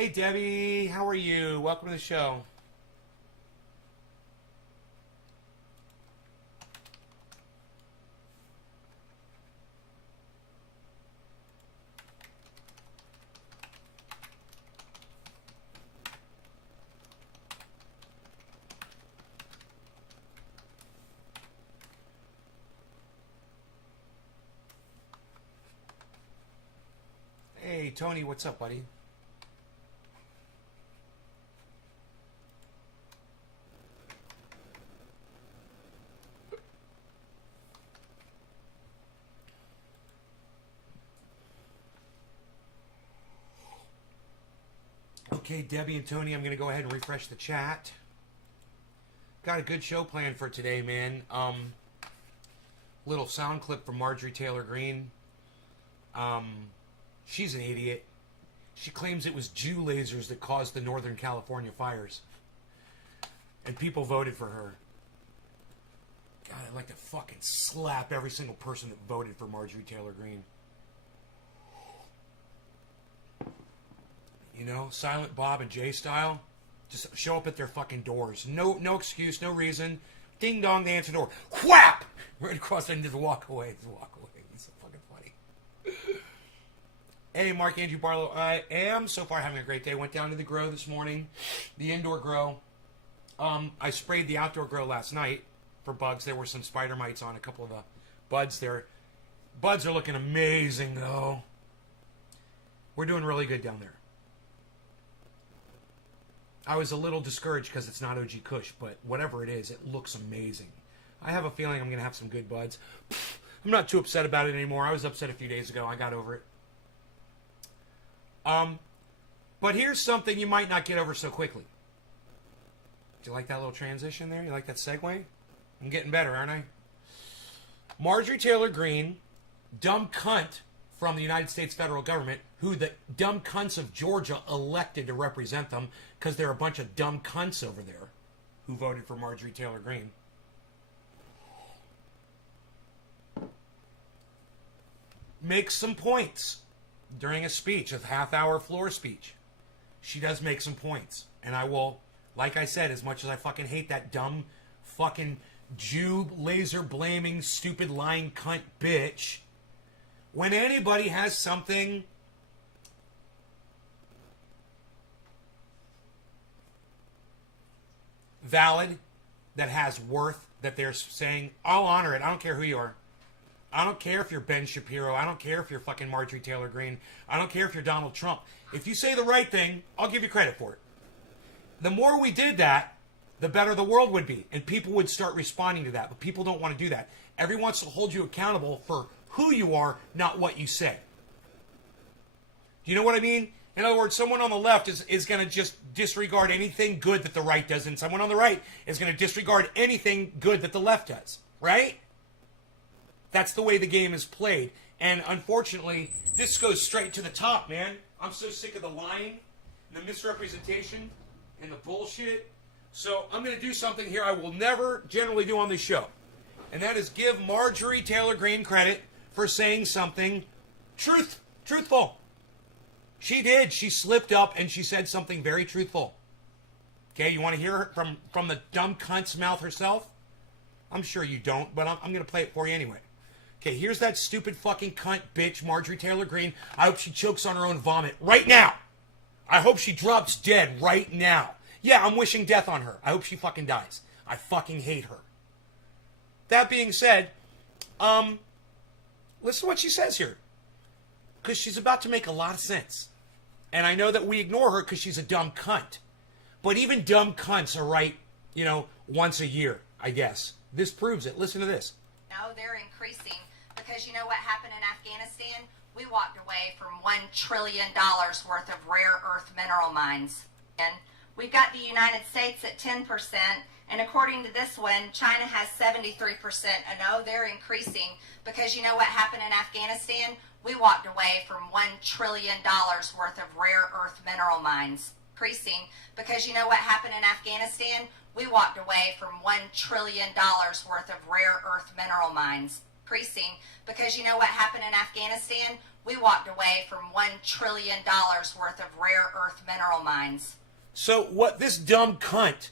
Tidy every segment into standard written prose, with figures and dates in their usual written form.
Hey Debbie, how are you? Welcome to the show. Hey Tony, what's up, buddy? Okay, Debbie and Tony, I'm going to go ahead and refresh the chat. Got a good show planned for today, man. Little sound clip from Marjorie Taylor Greene. She's an idiot. She claims it was Jew lasers that caused the Northern California fires. And people voted for her. God, I'd like to fucking slap every single person that voted for Marjorie Taylor Greene. You know, Silent Bob and Jay style. Just show up at their fucking doors. No excuse, no reason. Ding dong, they answer the door. Whap! Right across and just walk away. Just walk away. It's so fucking funny. Hey, Mark Andrew Barlow. I am so far having a great day. Went down to the grow this morning. The indoor grow. I sprayed the outdoor grow last night for bugs. There were some spider mites on a couple of the buds there. Buds are looking amazing, though. We're doing really good down there. I was a little discouraged because it's not OG Kush, but whatever it is, it looks amazing. I have a feeling I'm going to have some good buds. I'm not too upset about it anymore. I was upset a few days ago. I got over it. But here's something you might not get over so quickly. Do you like that little transition there? You like that segue? I'm getting better, aren't I? Marjorie Taylor Greene, dumb cunt from the United States federal government, who the dumb cunts of Georgia elected to represent them because they're a bunch of dumb cunts over there who voted for Marjorie Taylor Greene. Makes some points during a speech, a half-hour floor speech. She does make some points. And I will, like I said, as much as I fucking hate that dumb fucking Jew laser-blaming, stupid lying cunt bitch, when anybody has something valid, that has worth, that they're saying, I'll honor it. I don't care who you are. I don't care if you're Ben Shapiro. I don't care if you're fucking Marjorie Taylor Greene. I don't care if you're Donald Trump. If you say the right thing, I'll give you credit for it. The more we did that, the better the world would be. And people would start responding to that. But people don't want to do that. Everyone wants to hold you accountable for who you are, not what you say. Do you know what I mean? In other words, someone on the left is going to just disregard anything good that the right does, and someone on the right is going to disregard anything good that the left does. Right? That's the way the game is played. And unfortunately, this goes straight to the top, man. I'm so sick of the lying, and the misrepresentation, and the bullshit. So I'm going to do something here I will never generally do on this show. And that is give Marjorie Taylor Greene credit for saying something truthful. She did. She slipped up and she said something very truthful. Okay, you want to hear it from the dumb cunt's mouth herself? I'm sure you don't, but I'm going to play it for you anyway. Okay, here's that stupid fucking cunt bitch, Marjorie Taylor Greene. I hope she chokes on her own vomit right now. I hope she drops dead right now. Yeah, I'm wishing death on her. I hope she fucking dies. I fucking hate her. That being said, listen to what she says here. Because she's about to make a lot of sense. And I know that we ignore her because she's a dumb cunt. But even dumb cunts are right, once a year, I guess. This proves it. Listen to this. No, they're increasing because you know what happened in Afghanistan? We walked away from $1 trillion worth of rare earth mineral mines. And we've got the United States at 10%. And according to this one, China has 73%. And no, they're increasing because you know what happened in Afghanistan? We walked away from $1 trillion worth of rare earth mineral mines. Increasing because you know what happened in Afghanistan? We walked away from $1 trillion worth of rare earth mineral mines. increasing because you know what happened in Afghanistan? We walked away from $1 trillion worth of rare earth mineral mines. So what this dumb cunt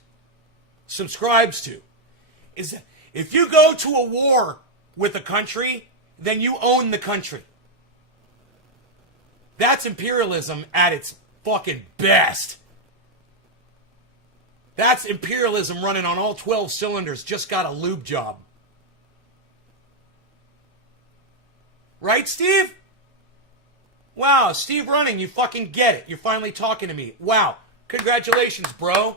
subscribes to is that if you go to a war with a country, then you own the country. That's imperialism at its fucking best. That's imperialism running on all 12 cylinders, just got a lube job. Right, Steve? Wow, Steve Running, you fucking get it. You're finally talking to me. Wow. Congratulations, bro.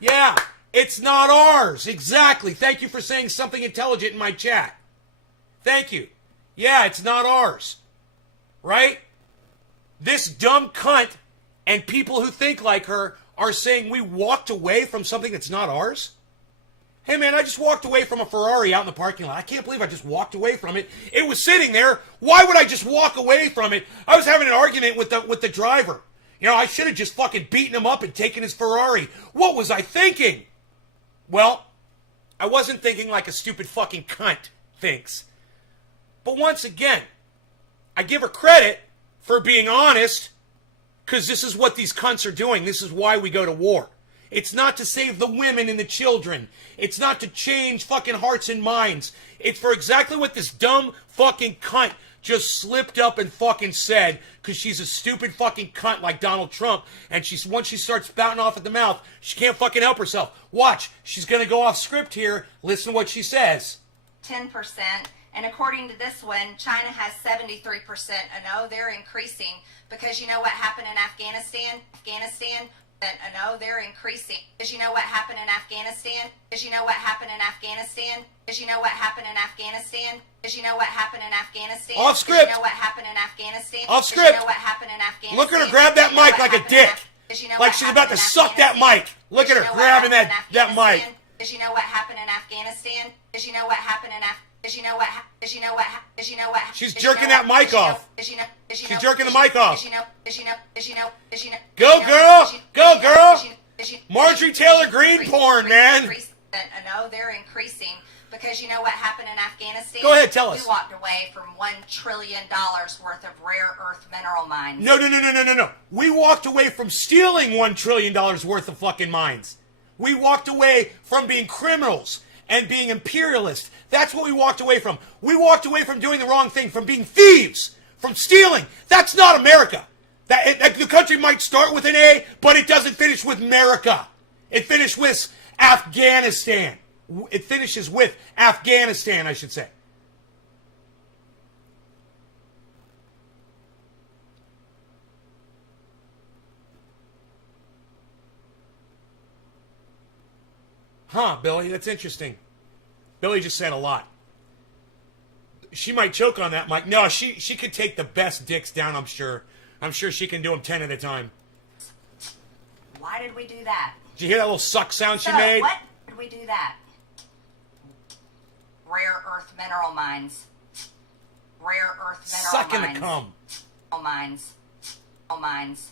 Yeah, it's not ours. Exactly. Thank you for saying something intelligent in my chat. Thank you. Yeah, it's not ours. Right? This dumb cunt and people who think like her are saying we walked away from something that's not ours? Hey man, I just walked away from a Ferrari out in the parking lot. I can't believe I just walked away from it. It was sitting there. Why would I just walk away from it? I was having an argument with the driver. You know, I should have just fucking beaten him up and taken his Ferrari. What was I thinking? Well, I wasn't thinking like a stupid fucking cunt thinks. But once again, I give her credit for being honest, because this is what these cunts are doing. This is why we go to war. It's not to save the women and the children. It's not to change fucking hearts and minds. It's for exactly what this dumb fucking cunt just slipped up and fucking said, because she's a stupid fucking cunt like Donald Trump, and once she starts spouting off at the mouth, she can't fucking help herself. Watch, she's gonna go off script here. Listen to what she says. 10%. And according to this one, China has 73%. And no, they're increasing because you know what happened in Afghanistan? And no, they're increasing. Because you know what happened in Afghanistan? Because you know what happened in Afghanistan? Because you know what happened in Afghanistan? Because you know what happened in Afghanistan? Off script. You know what happened in Afghanistan? Off script. You know what happened in Afghanistan? Look at her grab that mic like a dick. Like she's about to suck that mic. Look at her grabbing that mic. Because you know what happened in Afghanistan? Because you know what happened in Afghanistan? Because you know what? Because you know what? Because you know what? She's jerking that mic off. She's jerking the mic off. Go girl, go girl. Marjorie Taylor Greene porn, man. No, they're increasing because you know what happened in Afghanistan? Go ahead, tell us. We walked away from $1 trillion worth of rare earth mineral mines. No. We walked away from stealing $1 trillion worth of fucking mines. We walked away from being criminals and being imperialists. That's what we walked away from. We walked away from doing the wrong thing, from being thieves, from stealing. That's not America. The country might start with an A, but it doesn't finish with America. It finished with Afghanistan. It finishes with Afghanistan, I should say. Huh, Billy, that's interesting. Billy just said a lot. She might choke on that mic. No, she could take the best dicks down, I'm sure. I'm sure she can do them 10 at a time. Why did we do that? Did you hear that little suck sound she made? What did we do that? Rare earth mineral mines. Rare earth mineral Sucking mines. the cum. Mines. Mines.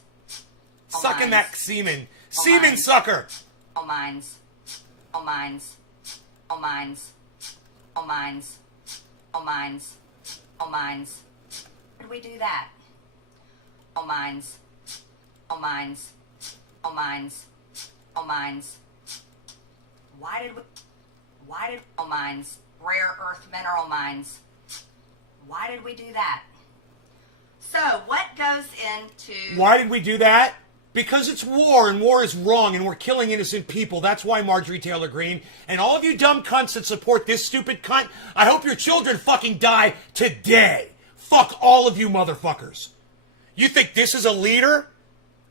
Sucking that semen. Semen sucker. Mines. Mines. Mines. Mines. Mines. Mines. Why did we do that? Mines. Mines. Mines. Mines. Why did mines? Rare earth mineral mines. Why did we do that? So, what goes into... Why did we do that? Because it's war, and war is wrong, and we're killing innocent people. That's why Marjorie Taylor Greene, and all of you dumb cunts that support this stupid cunt, I hope your children fucking die today. Fuck all of you motherfuckers. You think this is a leader?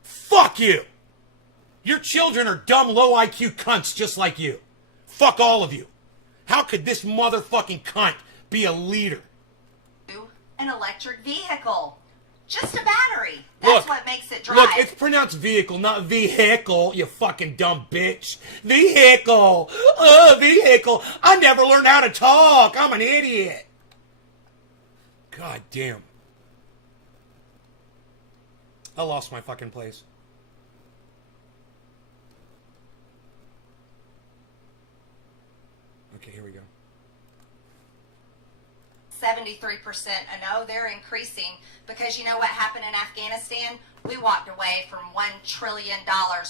Fuck you. Your children are dumb, low IQ cunts just like you. Fuck all of you. How could this motherfucking cunt be a leader? An electric vehicle. Just a battery. That's what makes it drive. Look, it's pronounced vehicle, not vehicle, you fucking dumb bitch. Vehicle. Vehicle. I never learned how to talk. I'm an idiot. God damn. I lost my fucking place. Okay, here we go. 73%. And no, they're increasing because you know what happened in Afghanistan? We walked away from $1 trillion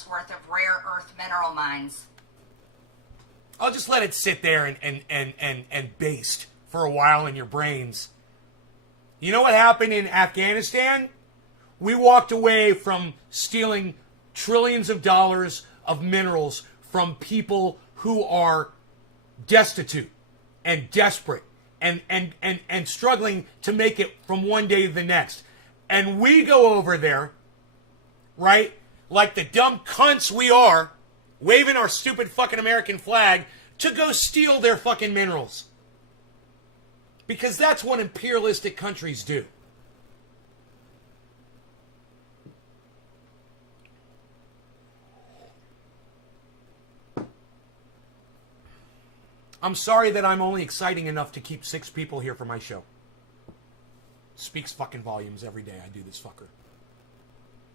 worth of rare earth mineral mines. I'll just let it sit there and baste for a while in your brains. You know what happened in Afghanistan? We walked away from stealing trillions of dollars of minerals from people who are destitute and desperate and struggling to make it from one day to the next. And we go over there, right, like the dumb cunts we are, waving our stupid fucking American flag to go steal their fucking minerals. Because that's what imperialistic countries do. I'm sorry that I'm only exciting enough to keep 6 people here for my show. Speaks fucking volumes every day I do this fucker.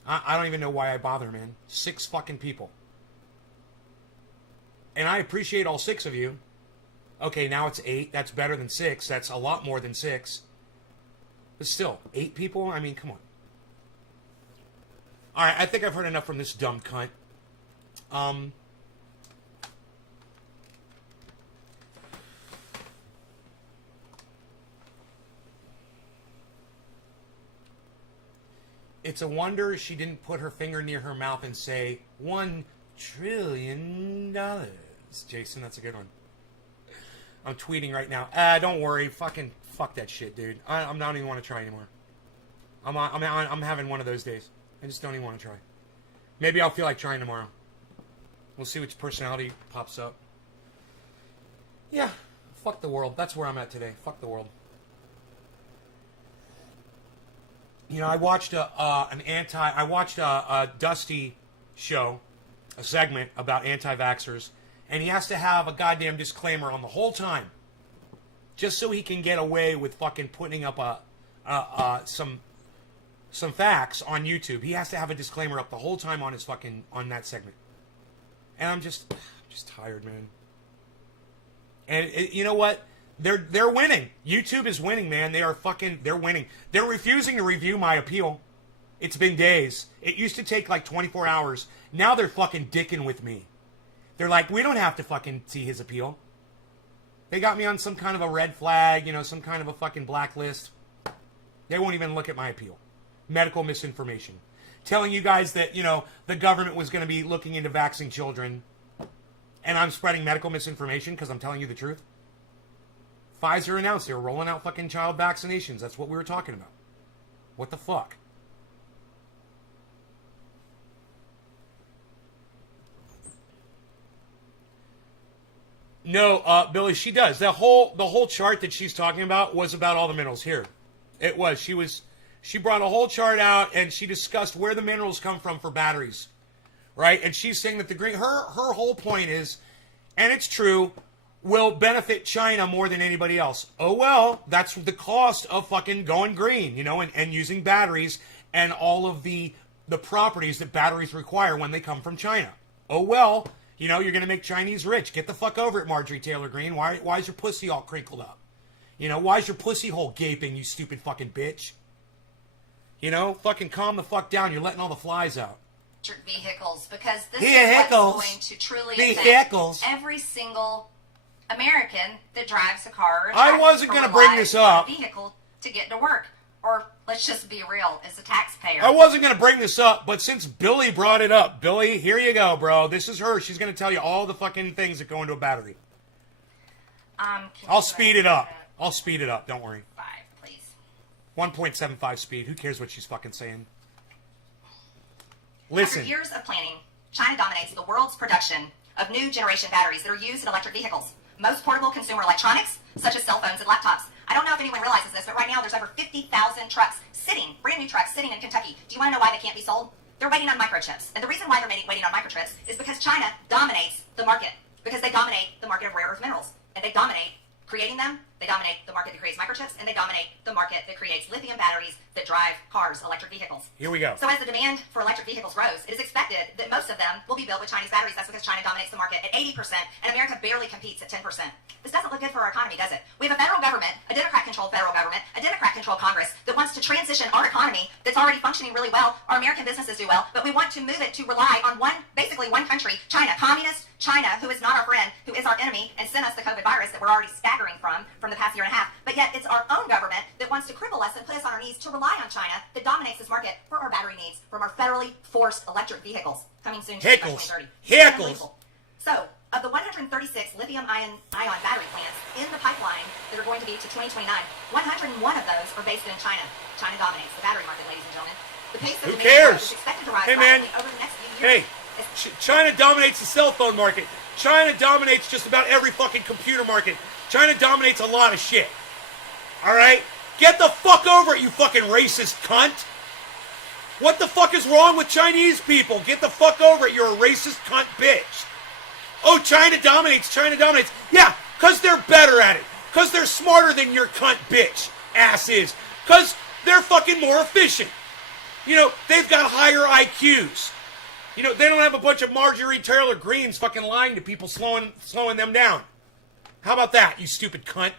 I don't even know why I bother, man. 6 fucking people. And I appreciate all 6 of you. Okay, now it's 8. That's better than 6. That's a lot more than 6. But still, 8 people? I mean, come on. Alright, I think I've heard enough from this dumb cunt. It's a wonder she didn't put her finger near her mouth and say, $1 trillion. Jason, that's a good one. I'm tweeting right now. Don't worry. Fucking fuck that shit, dude. I don't even want to try anymore. I'm having one of those days. I just don't even want to try. Maybe I'll feel like trying tomorrow. We'll see which personality pops up. Yeah. Fuck the world. That's where I'm at today. Fuck the world. You know, I watched a Dusty show, a segment about anti-vaxxers, and he has to have a goddamn disclaimer on the whole time, just so he can get away with fucking putting up some facts on YouTube. He has to have a disclaimer up the whole time on his fucking on that segment, and I'm just tired, man. And you know what? They're winning. YouTube is winning, man. They're winning. They're refusing to review my appeal. It's been days. It used to take like 24 hours. Now they're fucking dicking with me. They're like, we don't have to fucking see his appeal. They got me on some kind of a red flag, you know, some kind of a fucking blacklist. They won't even look at my appeal. Medical misinformation. Telling you guys that, you know, the government was going to be looking into vaccinating children. And I'm spreading medical misinformation because I'm telling you the truth. Pfizer announced they were rolling out fucking child vaccinations. That's what we were talking about. What the fuck? No, Billy, she does. The whole chart that she's talking about was about all the minerals here. It was. She brought a whole chart out and she discussed where the minerals come from for batteries. Right? And she's saying that the green her whole point is, and it's true, will benefit China more than anybody else. Oh, well, that's the cost of fucking going green, you know, and using batteries and all of the properties that batteries require when they come from China. Oh, well, you know, you're going to make Chinese rich. Get the fuck over it, Marjorie Taylor Greene. Why is your pussy all crinkled up? You know, why is your pussy hole gaping, you stupid fucking bitch? You know, fucking calm the fuck down. You're letting all the flies out. Vehicles, because this is what's going to truly affect every single American that drives a car. Or I wasn't going to bring this up. Vehicle to get to work, or let's just be real, as a taxpayer. I wasn't going to bring this up, but since Billy brought it up, Billy, here you go, bro. This is her. She's going to tell you all the fucking things that go into a battery. I'll speed it up. I'll speed it up. Don't worry. 5, please. 1.75 speed. Who cares what she's fucking saying? Listen. After years of planning, China dominates the world's production of new generation batteries that are used in electric vehicles. Most portable consumer electronics, such as cell phones and laptops. I don't know if anyone realizes this, but right now there's over 50,000 trucks sitting, brand new trucks sitting in Kentucky. Do you want to know why they can't be sold? They're waiting on microchips. And the reason why they're waiting on microchips is because China dominates the market. Because they dominate the market of rare earth minerals. And they dominate creating them They dominate the market that creates microchips, and they dominate the market that creates lithium batteries that drive cars, electric vehicles. Here we go. So as the demand for electric vehicles grows, it is expected that most of them will be built with Chinese batteries. That's because China dominates the market at 80%, and America barely competes at 10%. This doesn't look good for our economy, does it? We have a federal government, a Democrat-controlled federal government, a Democrat-controlled Congress that wants to transition our economy that's already functioning really well. Our American businesses do well, but we want to move it to rely on basically one country, China, communist China, who is not our friend, who is our enemy, and sent us the COVID virus that we're already staggering from the past year and a half. But yet it's our own government that wants to cripple us and put us on our knees to rely on China that dominates this market for our battery needs from our federally forced electric vehicles coming soon to 2030. Hickles. So, of the 136 lithium-ion battery plants in the pipeline that are going to be to 2029, 101 of those are based in China. China dominates the battery market, ladies and gentlemen. The pace of Who demand cares? growth is expected to rise Hey, man. rapidly over the next few years. China dominates the cell phone market. China dominates just about every fucking computer market. China dominates a lot of shit. Alright? Get the fuck over it, you fucking racist cunt. What the fuck is wrong with Chinese people? Get the fuck over it, you're a racist cunt bitch. Oh, China dominates, China dominates. Yeah, because they're better at it. Because they're smarter than your cunt bitch ass is. Because they're fucking more efficient. You know, they've got higher IQs. You know, they don't have a bunch of Marjorie Taylor Greens fucking lying to people, slowing them down. How about that, you stupid cunt?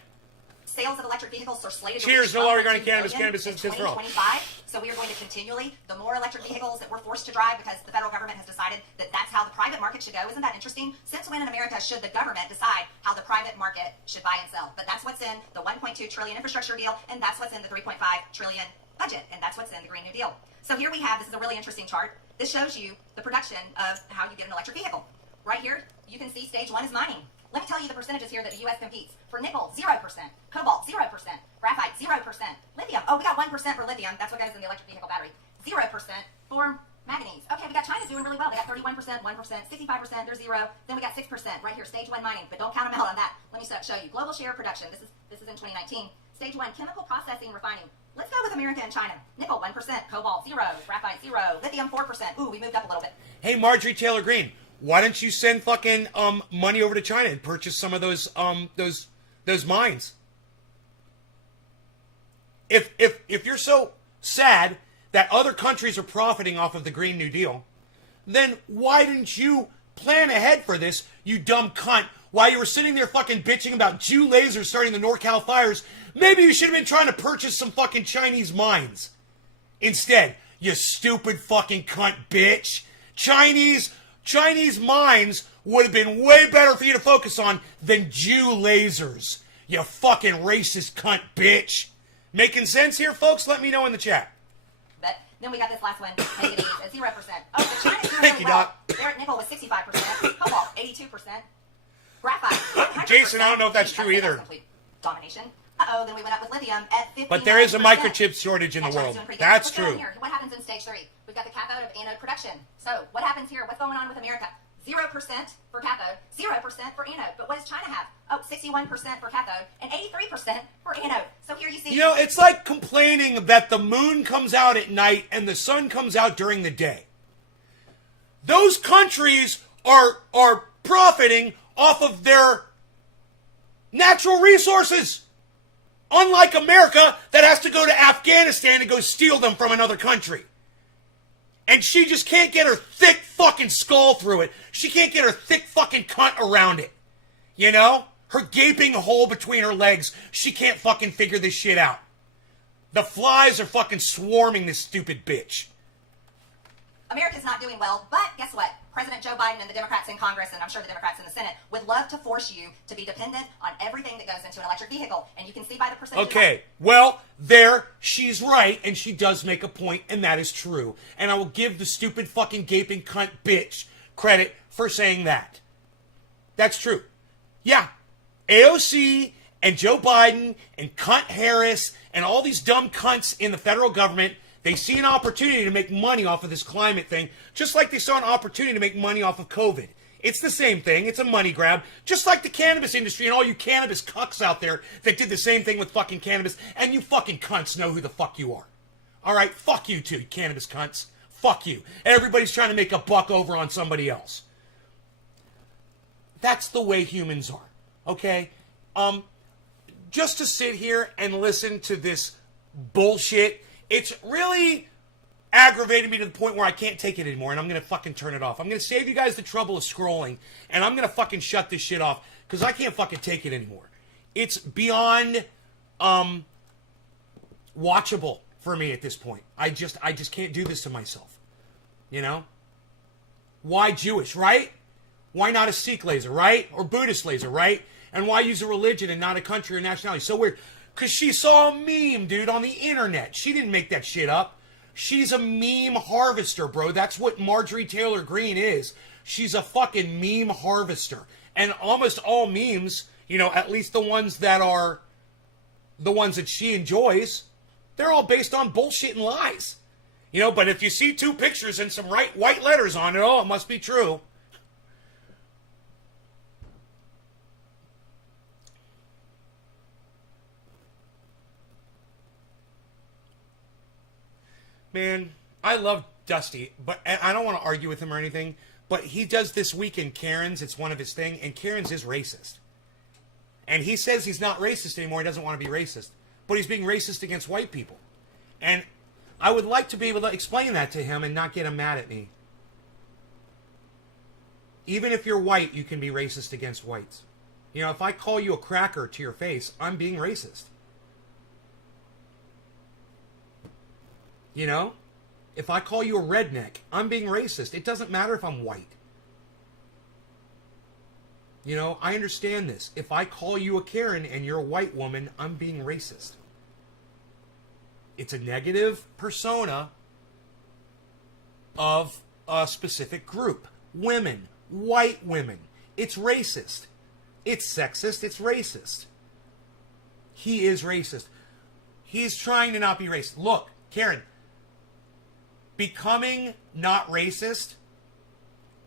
Sales of electric vehicles are slated Cheers, to no longer reach regarding cannabis. 12.2 billion Cannabis is in for all. 2025. So we are going to continually, the more electric vehicles that we're forced to drive because the federal government has decided that that's how the private market should go. Isn't that interesting? Since when in America should the government decide how the private market should buy and sell? But that's what's in the 1.2 trillion infrastructure deal, and that's what's in the 3.5 trillion budget, and that's what's in the Green New Deal. So here we have, this is a really interesting chart. This shows you the production of how you get an electric vehicle. Right here, you can see stage one is mining. Let me tell you the percentages here that the U.S. competes. For nickel, 0%. Cobalt, 0%. Graphite, 0%. Lithium, oh, we got 1% for lithium. That's what goes in the electric vehicle battery. 0% for manganese. Okay, we got China's doing really well. They got 31%, 1%, 65%, they're 0. Then we got 6% right here, stage one mining. But don't count them out on that. Let me show you. Global share of production. This is in 2019. Stage one, chemical processing, refining. Let's go with America and China. Nickel, 1%. Cobalt, 0. Graphite, 0. Lithium, 4%. Ooh, we moved up a little bit. Hey, Marjorie Taylor Greene, why don't you send fucking money over to China and purchase some of those mines? If you're so sad that other countries are profiting off of the Green New Deal, then why didn't you plan ahead for this, you dumb cunt? While you were sitting there fucking bitching about Jew lasers starting the NorCal fires, maybe you should have been trying to purchase some fucking Chinese mines. Instead, you stupid fucking cunt bitch. Chinese mines would have been way better for you to focus on than Jew lasers. You fucking racist cunt bitch. Making sense here, folks? Let me know in the chat. But then we got this last one, manganese at 0%. Oh, the China's doing Thank really you, well. Doc. They're at nickel with 65%. Cobalt, 82%. Graphite, 100%. Jason, I don't know if that's true either. Complete domination. Uh-oh, then we went up with lithium at 59%. But there is a microchip shortage in the world. That's true. Here. What happens in stage 3? We've got the cathode of anode production. So what happens here? What's going on with America? 0% for cathode, 0% for anode. But what does China have? Oh, 61% for cathode and 83% for anode. So here you see... You know, it's like complaining that the moon comes out at night and the sun comes out during the day. Those countries are profiting off of their natural resources. Unlike America, that has to go to Afghanistan and go steal them from another country. And she just can't get her thick fucking skull through it. She can't get her thick fucking cunt around it. You know? Her gaping hole between her legs. She can't fucking figure this shit out. The flies are fucking swarming this stupid bitch. America's not doing well, but guess what? President Joe Biden and the Democrats in Congress, and I'm sure the Democrats in the Senate, would love to force you to be dependent on everything that goes into an electric vehicle. And you can see by the percentage... Okay, well, there, she's right, and she does make a point, and that is true. And I will give the stupid fucking gaping cunt bitch credit for saying that. That's true. Yeah, AOC and Joe Biden and cunt Harris and all these dumb cunts in the federal government, they see an opportunity to make money off of this climate thing, just like they saw an opportunity to make money off of COVID. It's the same thing. It's a money grab, just like the cannabis industry and all you cannabis cucks out there that did the same thing with fucking cannabis, and you fucking cunts know who the fuck you are. All right? Fuck you too, cannabis cunts. Fuck you. Everybody's trying to make a buck over on somebody else. That's the way humans are, okay? just to sit here and listen to this bullshit, it's really aggravated me to the point where I can't take it anymore, and I'm going to fucking turn it off. I'm going to save you guys the trouble of scrolling, and I'm going to fucking shut this shit off, because I can't fucking take it anymore. It's beyond watchable for me at this point. I just can't do this to myself. You know? Why Jewish, right? Why not a Sikh laser, right? Or Buddhist laser, right? And why use a religion and not a country or nationality? So weird. Because she saw a meme, dude, on the internet. She didn't make that shit up. She's a meme harvester, bro. That's what Marjorie Taylor Greene is. She's a fucking meme harvester. And almost all memes, you know, at least the ones that are the ones that she enjoys, they're all based on bullshit and lies. You know, but if you see two pictures and some white letters on it, oh, it must be true. Man, I love Dusty, but I don't want to argue with him or anything, but he does This Week in Karens. It's one of his thing, and Karens is racist. And he says he's not racist anymore. He doesn't want to be racist. But he's being racist against white people. And I would like to be able to explain that to him and not get him mad at me. Even if you're white, you can be racist against whites. You know, if I call you a cracker to your face, I'm being racist. You know? If I call you a redneck, I'm being racist. It doesn't matter if I'm white. You know, I understand this. If I call you a Karen and you're a white woman, I'm being racist. It's a negative persona of a specific group. Women. White women. It's racist. It's sexist. It's racist. He is racist. He's trying to not be racist. Look, Karen, becoming not racist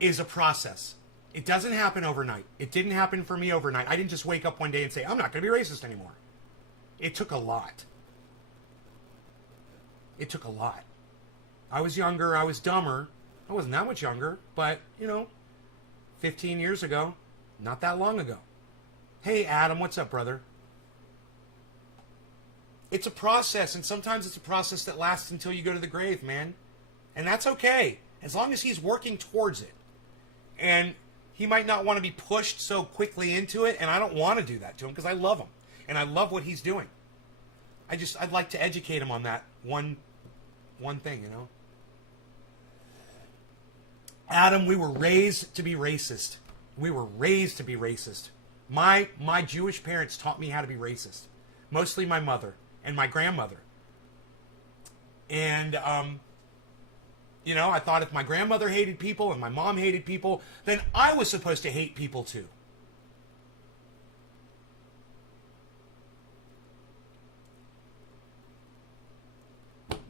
is a process. It doesn't happen overnight. It didn't happen for me overnight. I didn't just wake up one day and say, I'm not going to be racist anymore. It took a lot. It took a lot. I was younger. I was dumber. I wasn't that much younger, but, you know, 15 years ago, not that long ago. Hey, Adam, what's up, brother? It's a process, and sometimes it's a process that lasts until you go to the grave, man. And that's okay, as long as he's working towards it. And he might not want to be pushed so quickly into it, and I don't want to do that to him because I love him. And I love what he's doing. I'd like to educate him on that one thing, you know? Adam, we were raised to be racist. We were raised to be racist. My Jewish parents taught me how to be racist. Mostly my mother and my grandmother. And, you know, I thought if my grandmother hated people and my mom hated people, then I was supposed to hate people too.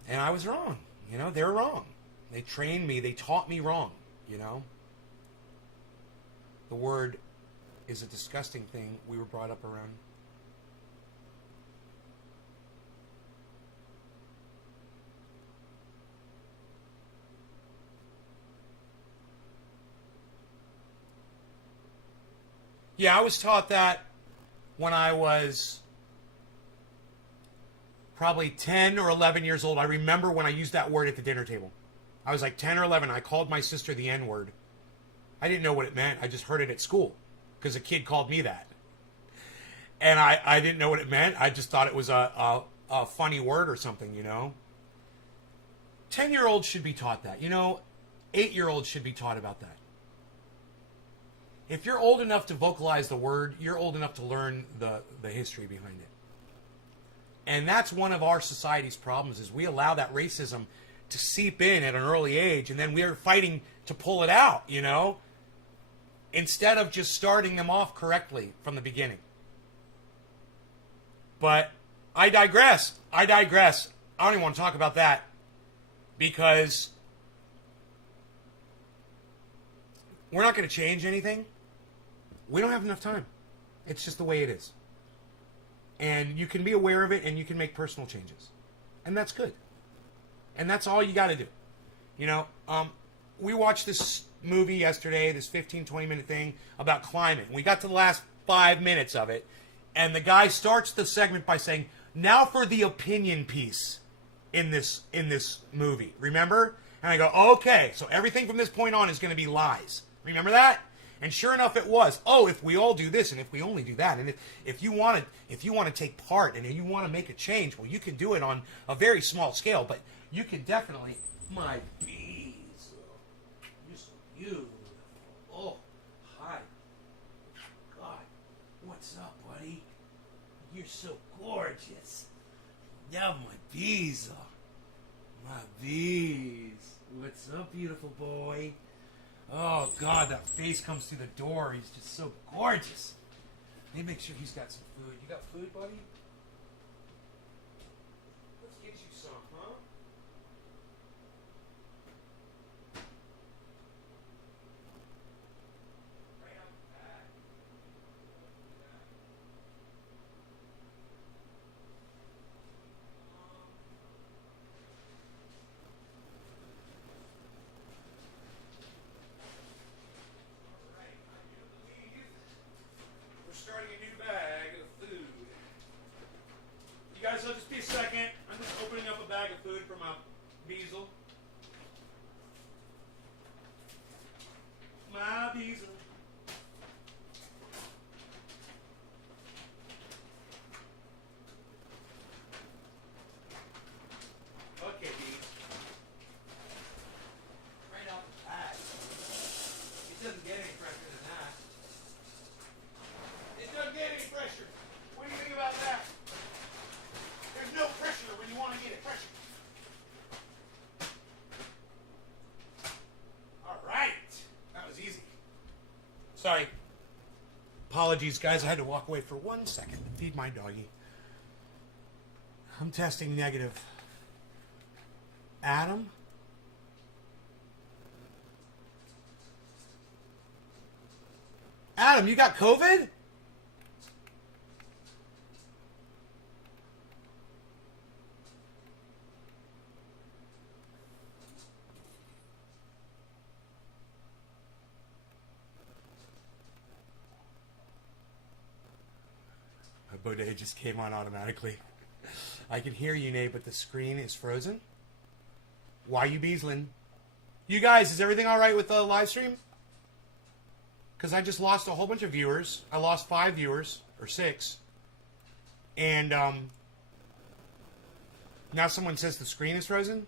And I was wrong. You know, they're wrong. They trained me. They taught me wrong, you know. The word is a disgusting thing we were brought up around. Yeah, I was taught that when I was probably 10 or 11 years old. I remember when I used that word at the dinner table. I was like 10 or 11. I called my sister the N-word. I didn't know what it meant. I just heard it at school because a kid called me that. And I didn't know what it meant. I just thought it was a funny word or something, you know. 10-year-olds should be taught that. You know, 8-year-olds should be taught about that. If you're old enough to vocalize the word, you're old enough to learn the history behind it. And that's one of our society's problems, is we allow that racism to seep in at an early age, and then we're fighting to pull it out, you know, instead of just starting them off correctly from the beginning. But I digress. I don't even want to talk about that, because we're not going to change anything. We don't have enough time. It's just the way it is. And you can be aware of it, and you can make personal changes. And that's good. And that's all you got to do. You know, we watched this movie yesterday, this 15, 20-minute thing about climate. We got to the last 5 minutes of it, And the guy starts the segment by saying, "Now for the opinion piece in this movie." Remember? And I go, "Okay, so everything from this point on is going to be lies." Remember that? And sure enough, it was. Oh, if we all do this, and if we only do that, and if you want to take part, and you want to make a change, well, you can do it on a very small scale, but you can definitely. My bees, you're so beautiful. Oh, hi. God, what's up, buddy? You're so gorgeous. Yeah, my bees. My bees. What's up, beautiful boy? Oh, God, that face comes through the door. He's just so gorgeous. Let me make sure he's got some food. You got food, buddy? Let's get you some, huh? Right out the back. We're starting a new bag of food. You guys, I'll just be a second. I'm just opening up a bag of food for my Beazle. My Beazle. Okay, Beaz. Right out the bag. It doesn't get any fresher than that. It doesn't get any pressure. What do you think about that? There's no pressure when you want to get it pressure. All right. That was easy. Sorry. Apologies, guys. I had to walk away for 1 second to feed my doggy. I'm testing negative. Adam? Adam, you got COVID? My bodega just came on automatically. I can hear you, Nate, but the screen is frozen. Why you beesling? You guys, is everything all right with the live stream? Because I just lost a whole bunch of viewers. I lost 5 viewers, or 6. And now someone says the screen is frozen.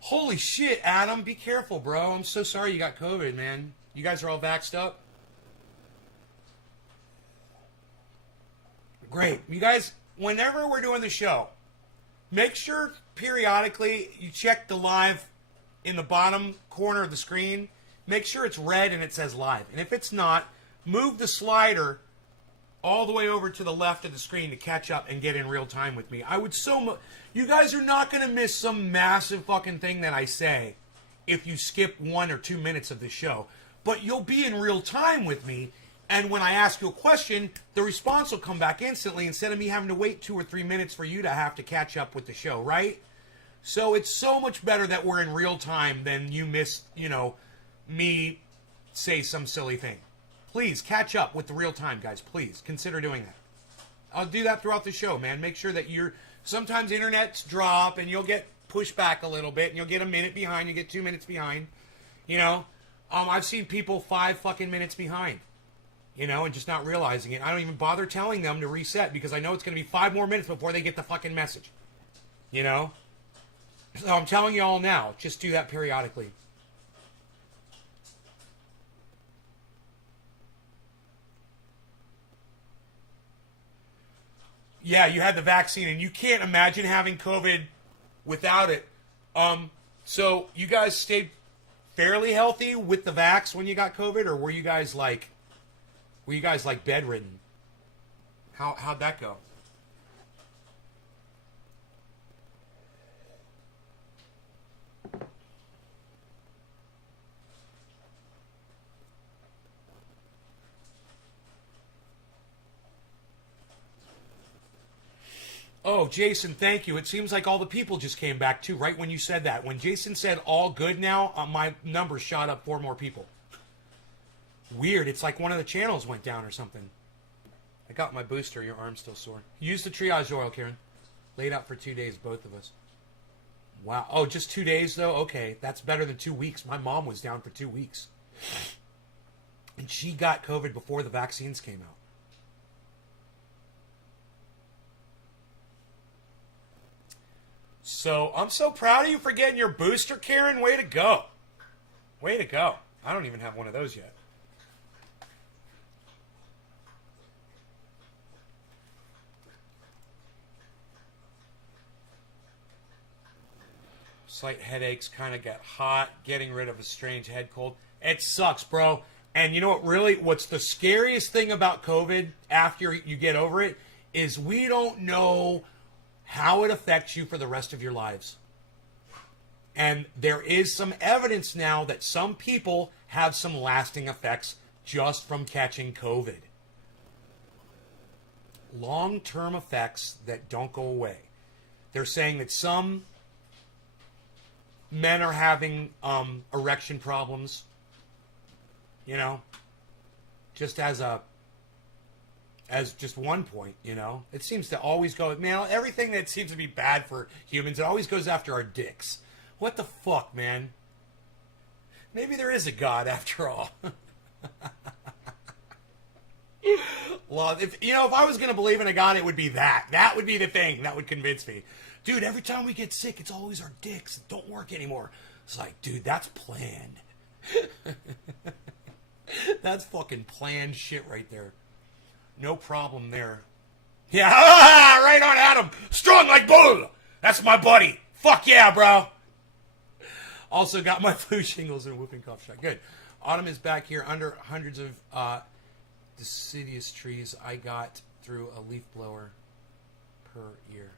Holy shit, Adam. Be careful, bro. I'm so sorry you got COVID, man. You guys are all vaxxed up? Great. You guys, whenever we're doing the show, make sure periodically you check the live in the bottom corner of the screen. Make sure it's red and it says live. And if it's not, move the slider all the way over to the left of the screen to catch up and get in real time with me. I would you guys are not going to miss some massive fucking thing that I say if you skip 1 or 2 minutes of the show. But you'll be in real time with me. And when I ask you a question, the response will come back instantly instead of me having to wait 2 or 3 minutes for you to have to catch up with the show, right? So it's so much better that we're in real time than you miss, me say some silly thing. Please catch up with the real time, guys. Please consider doing that. I'll do that throughout the show, man. Make sure that sometimes internets drop and you'll get pushed back a little bit and you'll get a minute behind. You get 2 minutes behind. I've seen people 5 fucking minutes behind. And just not realizing it. I don't even bother telling them to reset because I know it's going to be 5 more minutes before they get the fucking message. So I'm telling you all now, just do that periodically. Yeah, you had the vaccine, and you can't imagine having COVID without it. So you guys stayed fairly healthy with the vax when you got COVID, or were you guys like bedridden? How'd that go? Oh, Jason, thank you. It seems like all the people just came back, too, right when you said that. When Jason said all good now, my numbers shot up 4 more people. Weird. It's like one of the channels went down or something. I got my booster. Your arm's still sore. Use the triage oil, Karen. Laid out for 2 days, both of us. Wow. Oh, just 2 days, though? Okay. That's better than 2 weeks. My mom was down for 2 weeks. And she got COVID before the vaccines came out. So, I'm so proud of you for getting your booster, Karen. Way to go. Way to go. I don't even have one of those yet. Slight headaches, kind of get hot, getting rid of a strange head cold. It sucks, bro. And you know what really, what's the scariest thing about COVID after you get over it is we don't know how it affects you for the rest of your lives. And there is some evidence now that some people have some lasting effects just from catching COVID. Long-term effects that don't go away. They're saying that some men are having erection problems, you know, just as just one point, you know. It seems to always go, man, everything that seems to be bad for humans, it always goes after our dicks. What the fuck, man? Maybe there is a God after all. Well, if I was going to believe in a God, it would be that. That would be the thing that would convince me. Dude, every time we get sick, it's always our dicks that don't work anymore. It's like, dude, that's planned. That's fucking planned shit right there. No problem there. Yeah, right on, Adam. Strong like bull. That's my buddy. Fuck yeah, bro. Also got my flu shingles and a whooping cough shot. Good. Autumn is back here under hundreds of deciduous trees I got through a leaf blower per year.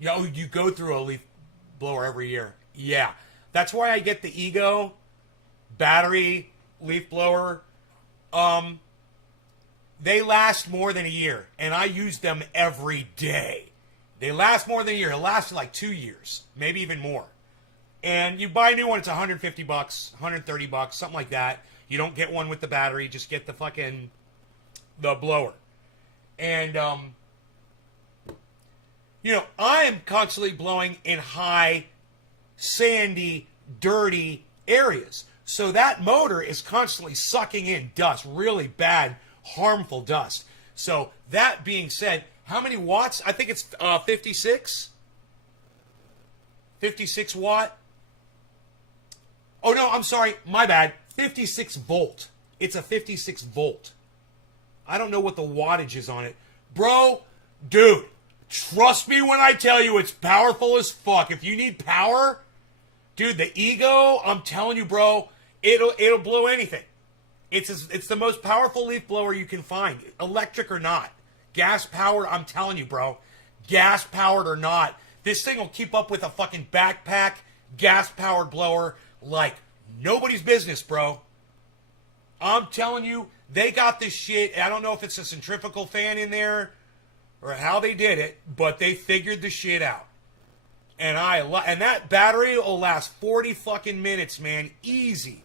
Yo, you go through a leaf blower every year. Yeah. That's why I get the Ego battery leaf blower. They last more than a year, and I use them every day. They last more than a year. It lasts like 2 years, maybe even more. And you buy a new one, it's $150, $130, something like that. You don't get one with the battery, just get the blower. And, I am constantly blowing in high, sandy, dirty areas. So that motor is constantly sucking in dust, really bad, harmful dust. So that being said, how many watts? I think it's 56. 56 watt. Oh, no, I'm sorry. My bad. 56 volt. It's a 56 volt. I don't know what the wattage is on it. Bro, dude, trust me when I tell you it's powerful as fuck. If you need power, dude, the Ego, I'm telling you, bro, it'll blow anything. It's the most powerful leaf blower you can find, electric or not. Gas powered, I'm telling you, bro. Gas powered or not, this thing will keep up with a fucking backpack gas powered blower like nobody's business, bro. I'm telling you, they got this shit. I don't know if it's a centrifugal fan in there or how they did it, but they figured the shit out. And and that battery will last 40 fucking minutes, man. Easy.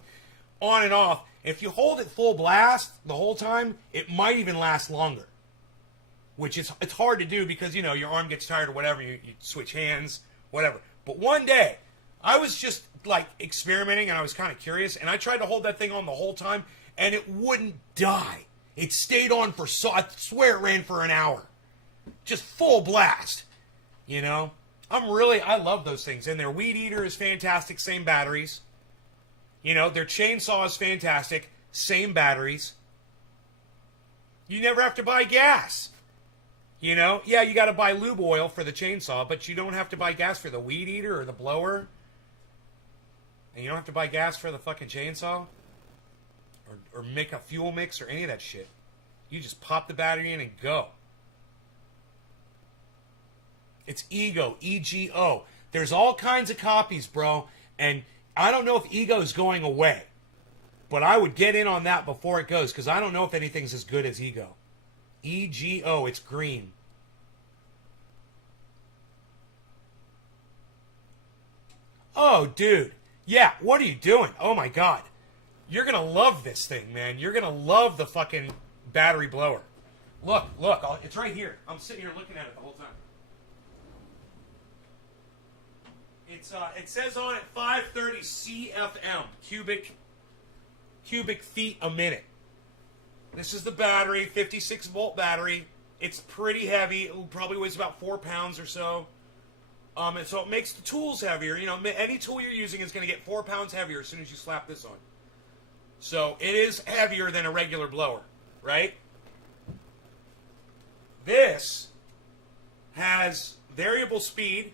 On and off. If you hold it full blast the whole time, it might even last longer. Which it's hard to do because, your arm gets tired or whatever. You switch hands, whatever. But one day, I was just, experimenting and I was kind of curious. And I tried to hold that thing on the whole time and it wouldn't die. It stayed on I swear it ran for an hour. Just full blast. I love those things. And their weed eater is fantastic. Same batteries. Their chainsaw is fantastic. Same batteries. You never have to buy gas. Yeah, you got to buy lube oil for the chainsaw, but you don't have to buy gas for the weed eater or the blower. And you don't have to buy gas for the fucking chainsaw. Or make a fuel mix or any of that shit. You just pop the battery in and go. It's Ego, E-G-O. There's all kinds of copies, bro. And I don't know if Ego is going away. But I would get in on that before it goes, because I don't know if anything's as good as Ego. E-G-O, it's green. Oh, dude. Yeah, what are you doing? Oh my god. You're gonna love this thing, man. You're gonna love the fucking battery blower. Look, it's right here. I'm sitting here looking at it the whole time. It says on it 530 CFM, cubic feet a minute. This is the battery, 56 volt battery. It's pretty heavy. It probably weighs about 4 pounds or so. And so it makes the tools heavier. You know, any tool you're using is going to get 4 pounds heavier as soon as you slap this on. So it is heavier than a regular blower, right? This has variable speed.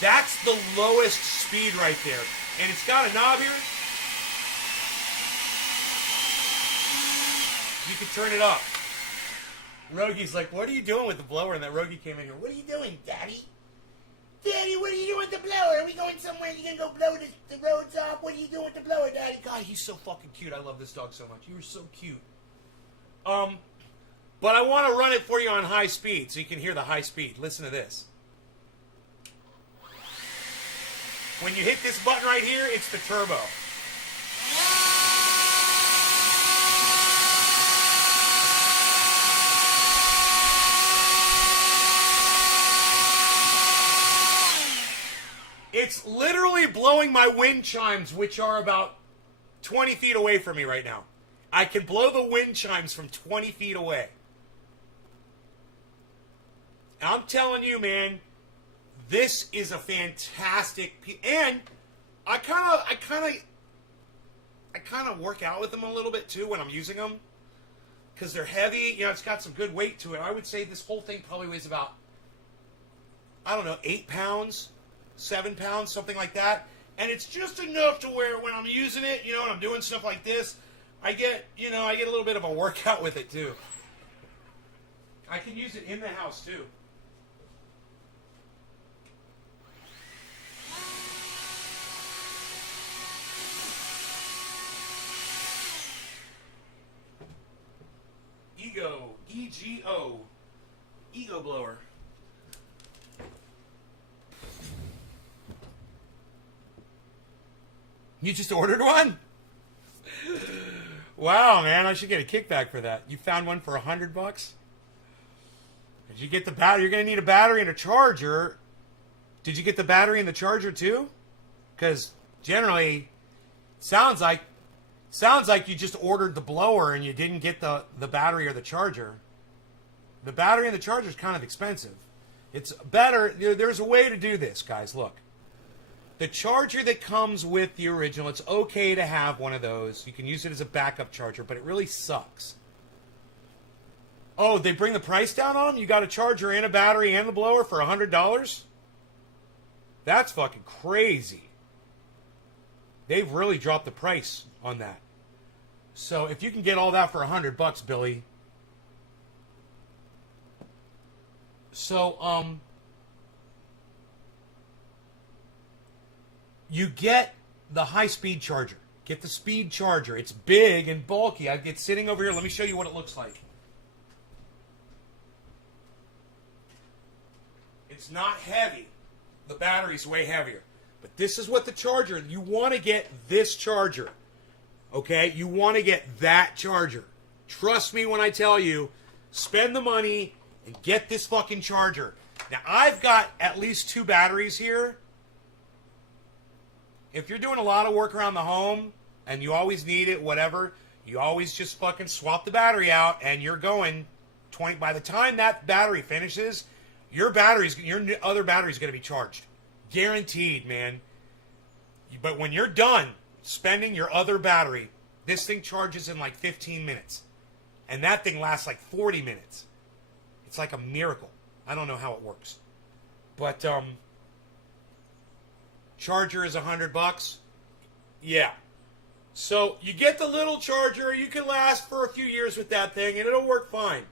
That's the lowest speed right there. And it's got a knob here. You can turn it up. Rogi's like, what are you doing with the blower? And that Rogi came in here. What are you doing, Daddy? Daddy, what are you doing with the blower? Are we going somewhere? You gonna go blow the roads off? What are you doing with the blower, Daddy? God, he's so fucking cute. I love this dog so much. You were so cute. But I want to run it for you on high speed so you can hear the high speed. Listen to this. When you hit this button right here, it's the turbo. It's literally blowing my wind chimes, which are about 20 feet away from me right now. I can blow the wind chimes from 20 feet away. I'm telling you, man, this is a fantastic and I kind of work out with them a little bit too when I'm using them because they're heavy. You know, it's got some good weight to it. I would say this whole thing probably weighs about, I don't know, 8 pounds, 7 pounds, something like that. And it's just enough to where when I'm using it, you know, and I'm doing stuff like this, I get a little bit of a workout with it too. I can use it in the house too. EGO, ego blower. You just ordered one? Wow, man, I should get a kickback for that. You found one for $100? Did you get the battery? You're going to need a battery and a charger. Did you get the battery and the charger too? Because generally, sounds like you just ordered the blower and you didn't get the battery or the charger. The battery and the charger is kind of expensive. It's better. There's a way to do this, guys. Look. The charger that comes with the original, it's okay to have one of those. You can use it as a backup charger, but it really sucks. Oh, they bring the price down on them? You got a charger and a battery and the blower for $100? That's fucking crazy. They've really dropped the price on that. So if you can get all that for $100, Billy. So, you get the high-speed charger. Get the speed charger. It's big and bulky. It's sitting over here. Let me show you what it looks like. It's not heavy. The battery's way heavier. But this is what the charger, you want to get this charger. Okay? You want to get that charger. Trust me when I tell you, spend the money and get this fucking charger. Now, I've got at least 2 batteries here. If you're doing a lot of work around the home and you always need it, whatever, you always just fucking swap the battery out and you're going 20. By the time that battery finishes, your other battery's going to be charged. Guaranteed, man. But when you're done spending your other battery, this thing charges in like 15 minutes. And that thing lasts like 40 minutes. It's like a miracle. I don't know how it works. But, charger is $100. Yeah. So you get the little charger. You can last for a few years with that thing, and it'll work fine.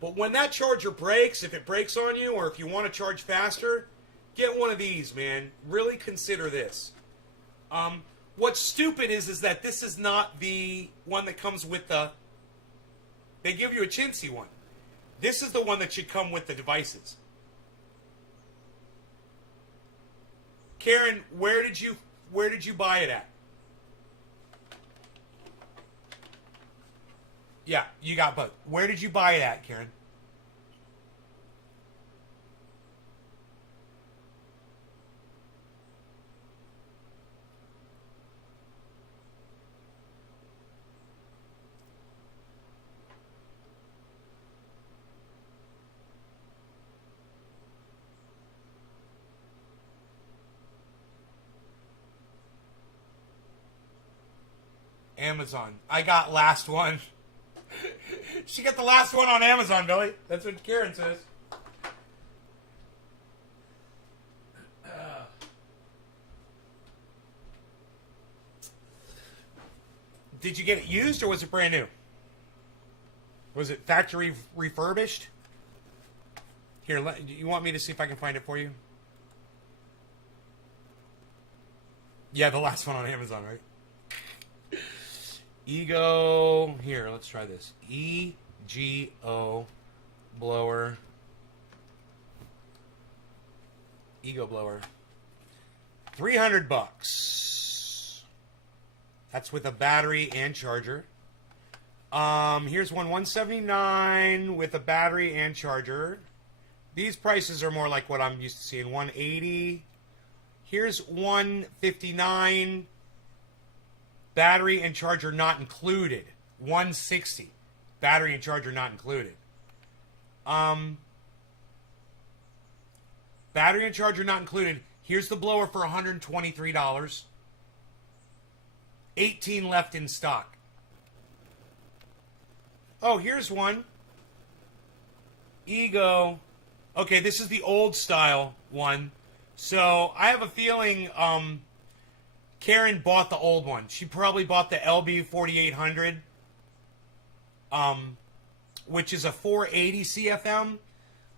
But when that charger breaks, if it breaks on you, or if you want to charge faster, get one of these, man. Really consider this. What's stupid is that this is not the one that comes with the... They give you a chintzy one. This is the one that should come with the devices. Karen, where did you buy it at? Yeah, you got both. Where did you buy it at, Karen? Amazon. I got last one. She got the last one on Amazon, Billy. That's what Karen says. Did you get it used or was it brand new? Was it factory refurbished? Here, you want me to see if I can find it for you? Yeah, the last one on Amazon, right? Ego. Here, let's try this. EGO blower. Ego blower. $300. That's with a battery and charger. Here's one, $179 with a battery and charger. These prices are more like what I'm used to seeing. $180. Here's $159. Battery and charger not included. $160. Battery and charger not included. Battery and charger not included. Here's the blower for $123. 18 left in stock. Oh, here's one. Ego. Okay, this is the old style one. So I have a feeling Karen bought the old one. She probably bought the LB 4800, which is a 480 CFM.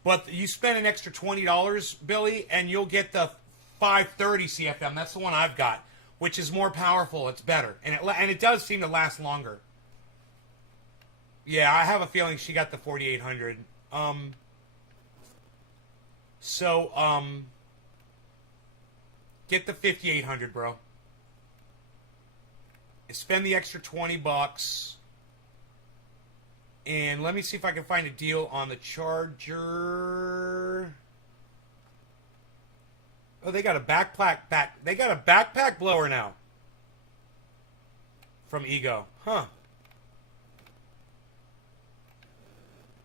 But you spend an extra $20, Billy, and you'll get the 530 CFM. That's the one I've got, which is more powerful. It's better, and it does seem to last longer. Yeah, I have a feeling she got the 4800. Get the 5800, bro. Spend the extra $20. And let me see if I can find a deal on the charger. Oh, they got a They got a backpack blower now. From Ego. Huh.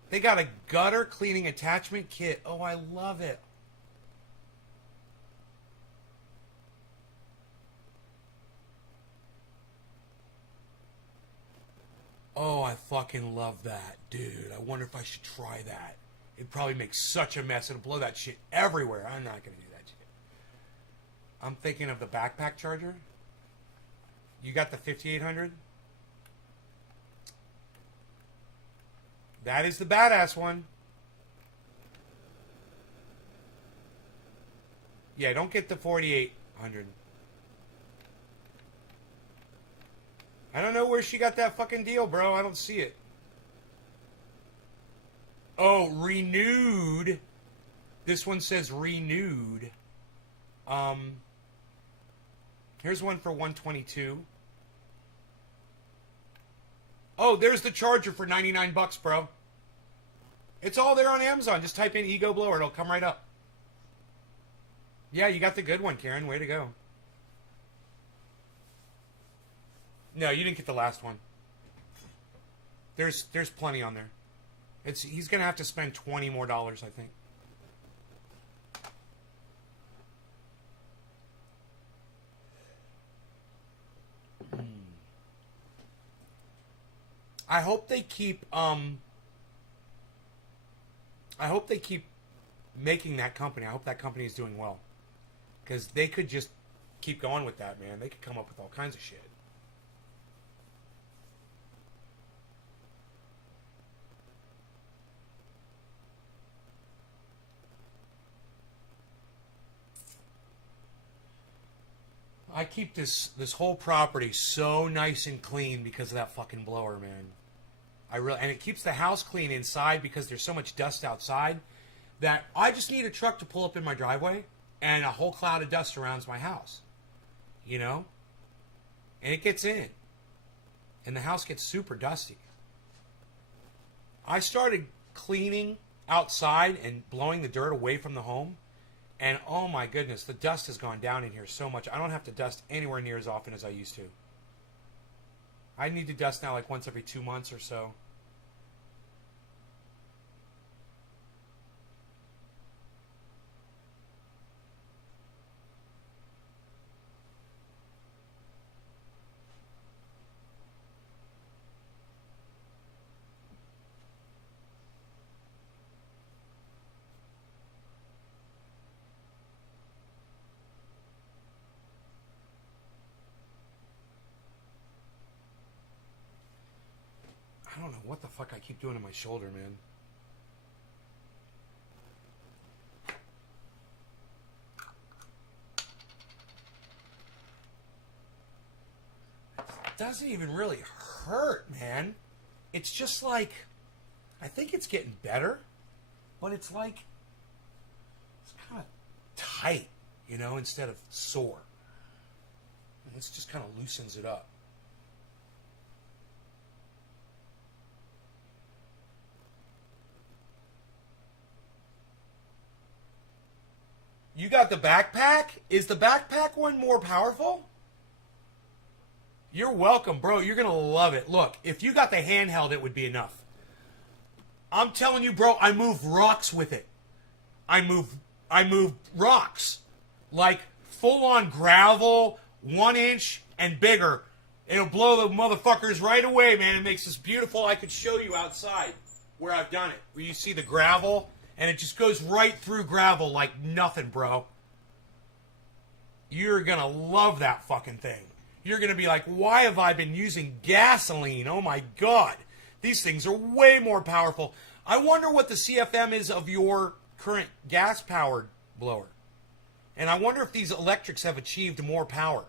They got a gutter cleaning attachment kit. Oh, I love it. Oh, I fucking love that, dude. I wonder if I should try that. It'd probably make such a mess. It'll blow that shit everywhere. I'm not going to do that shit. I'm thinking of the backpack charger. You got the 5800? That is the badass one. Yeah, don't get the 4800. I don't know where she got that fucking deal, bro. I don't see it. Oh, renewed. This one says renewed. Here's one for 122. Oh, there's the charger for 99 bucks, bro. It's all there on Amazon. Just type in Ego Blower. It'll come right up. Yeah, you got the good one, Karen. Way to go. No, you didn't get the last one. There's plenty on there. He's gonna have to spend $20 more, I think. I hope they keep making that company. I hope that company is doing well. Because they could just keep going with that, man. They could come up with all kinds of shit. I keep this whole property so nice and clean because of that fucking blower, man. And it keeps the house clean inside because there's so much dust outside that I just need a truck to pull up in my driveway and a whole cloud of dust surrounds my house. You know? And it gets in. And the house gets super dusty. I started cleaning outside and blowing the dirt away from the home. And oh my goodness, the dust has gone down in here so much. I don't have to dust anywhere near as often as I used to. I need to dust now like once every 2 months or so. I don't know what the fuck I keep doing to my shoulder, man. It doesn't even really hurt, man. It's just like, I think it's getting better, but it's like, it's kind of tight, you know, instead of sore. And this just kind of loosens it up. You got the backpack? Is the backpack one more powerful? You're welcome, bro. You're going to love it. Look, if you got the handheld, it would be enough. I'm telling you, bro, I move rocks with it. I move rocks. Like full-on gravel, 1 inch and bigger. It'll blow the motherfuckers right away, man. It makes this beautiful. I could show you outside where I've done it. Where you see the gravel. And it just goes right through gravel like nothing, bro. You're going to love that fucking thing. You're going to be like, why have I been using gasoline? Oh, my God. These things are way more powerful. I wonder what the CFM is of your current gas-powered blower. And I wonder if these electrics have achieved more power.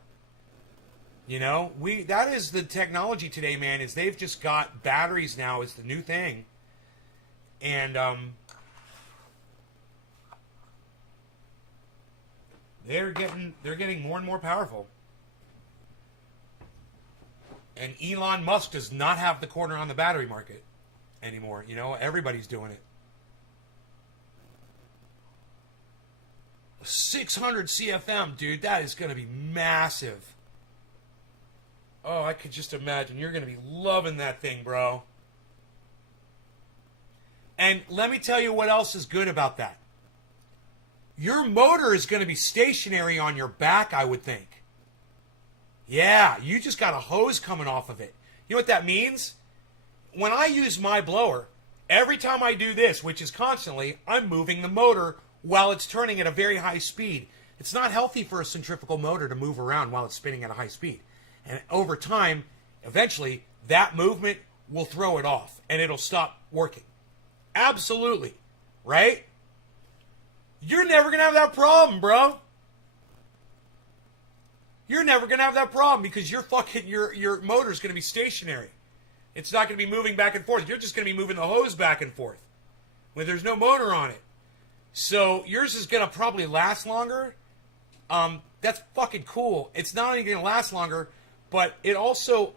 You know, that is the technology today, man, is they've just got batteries now is the new thing. And, they're getting more and more powerful. And Elon Musk does not have the corner on the battery market anymore. You know, everybody's doing it. 600 CFM, dude, that is going to be massive. Oh, I could just imagine. You're going to be loving that thing, bro. And let me tell you what else is good about that. Your motor is going to be stationary on your back, I would think. Yeah, you just got a hose coming off of it. You know what that means? When I use my blower, every time I do this, which is constantly, I'm moving the motor while it's turning at a very high speed. It's not healthy for a centrifugal motor to move around while it's spinning at a high speed. And over time, eventually, that movement will throw it off and it'll stop working. Absolutely. Right? You're never going to have that problem, bro. You're never going to have that problem because your motor's going to be stationary. It's not going to be moving back and forth. You're just going to be moving the hose back and forth when there's no motor on it. So yours is going to probably last longer. That's fucking cool. It's not only going to last longer, but it also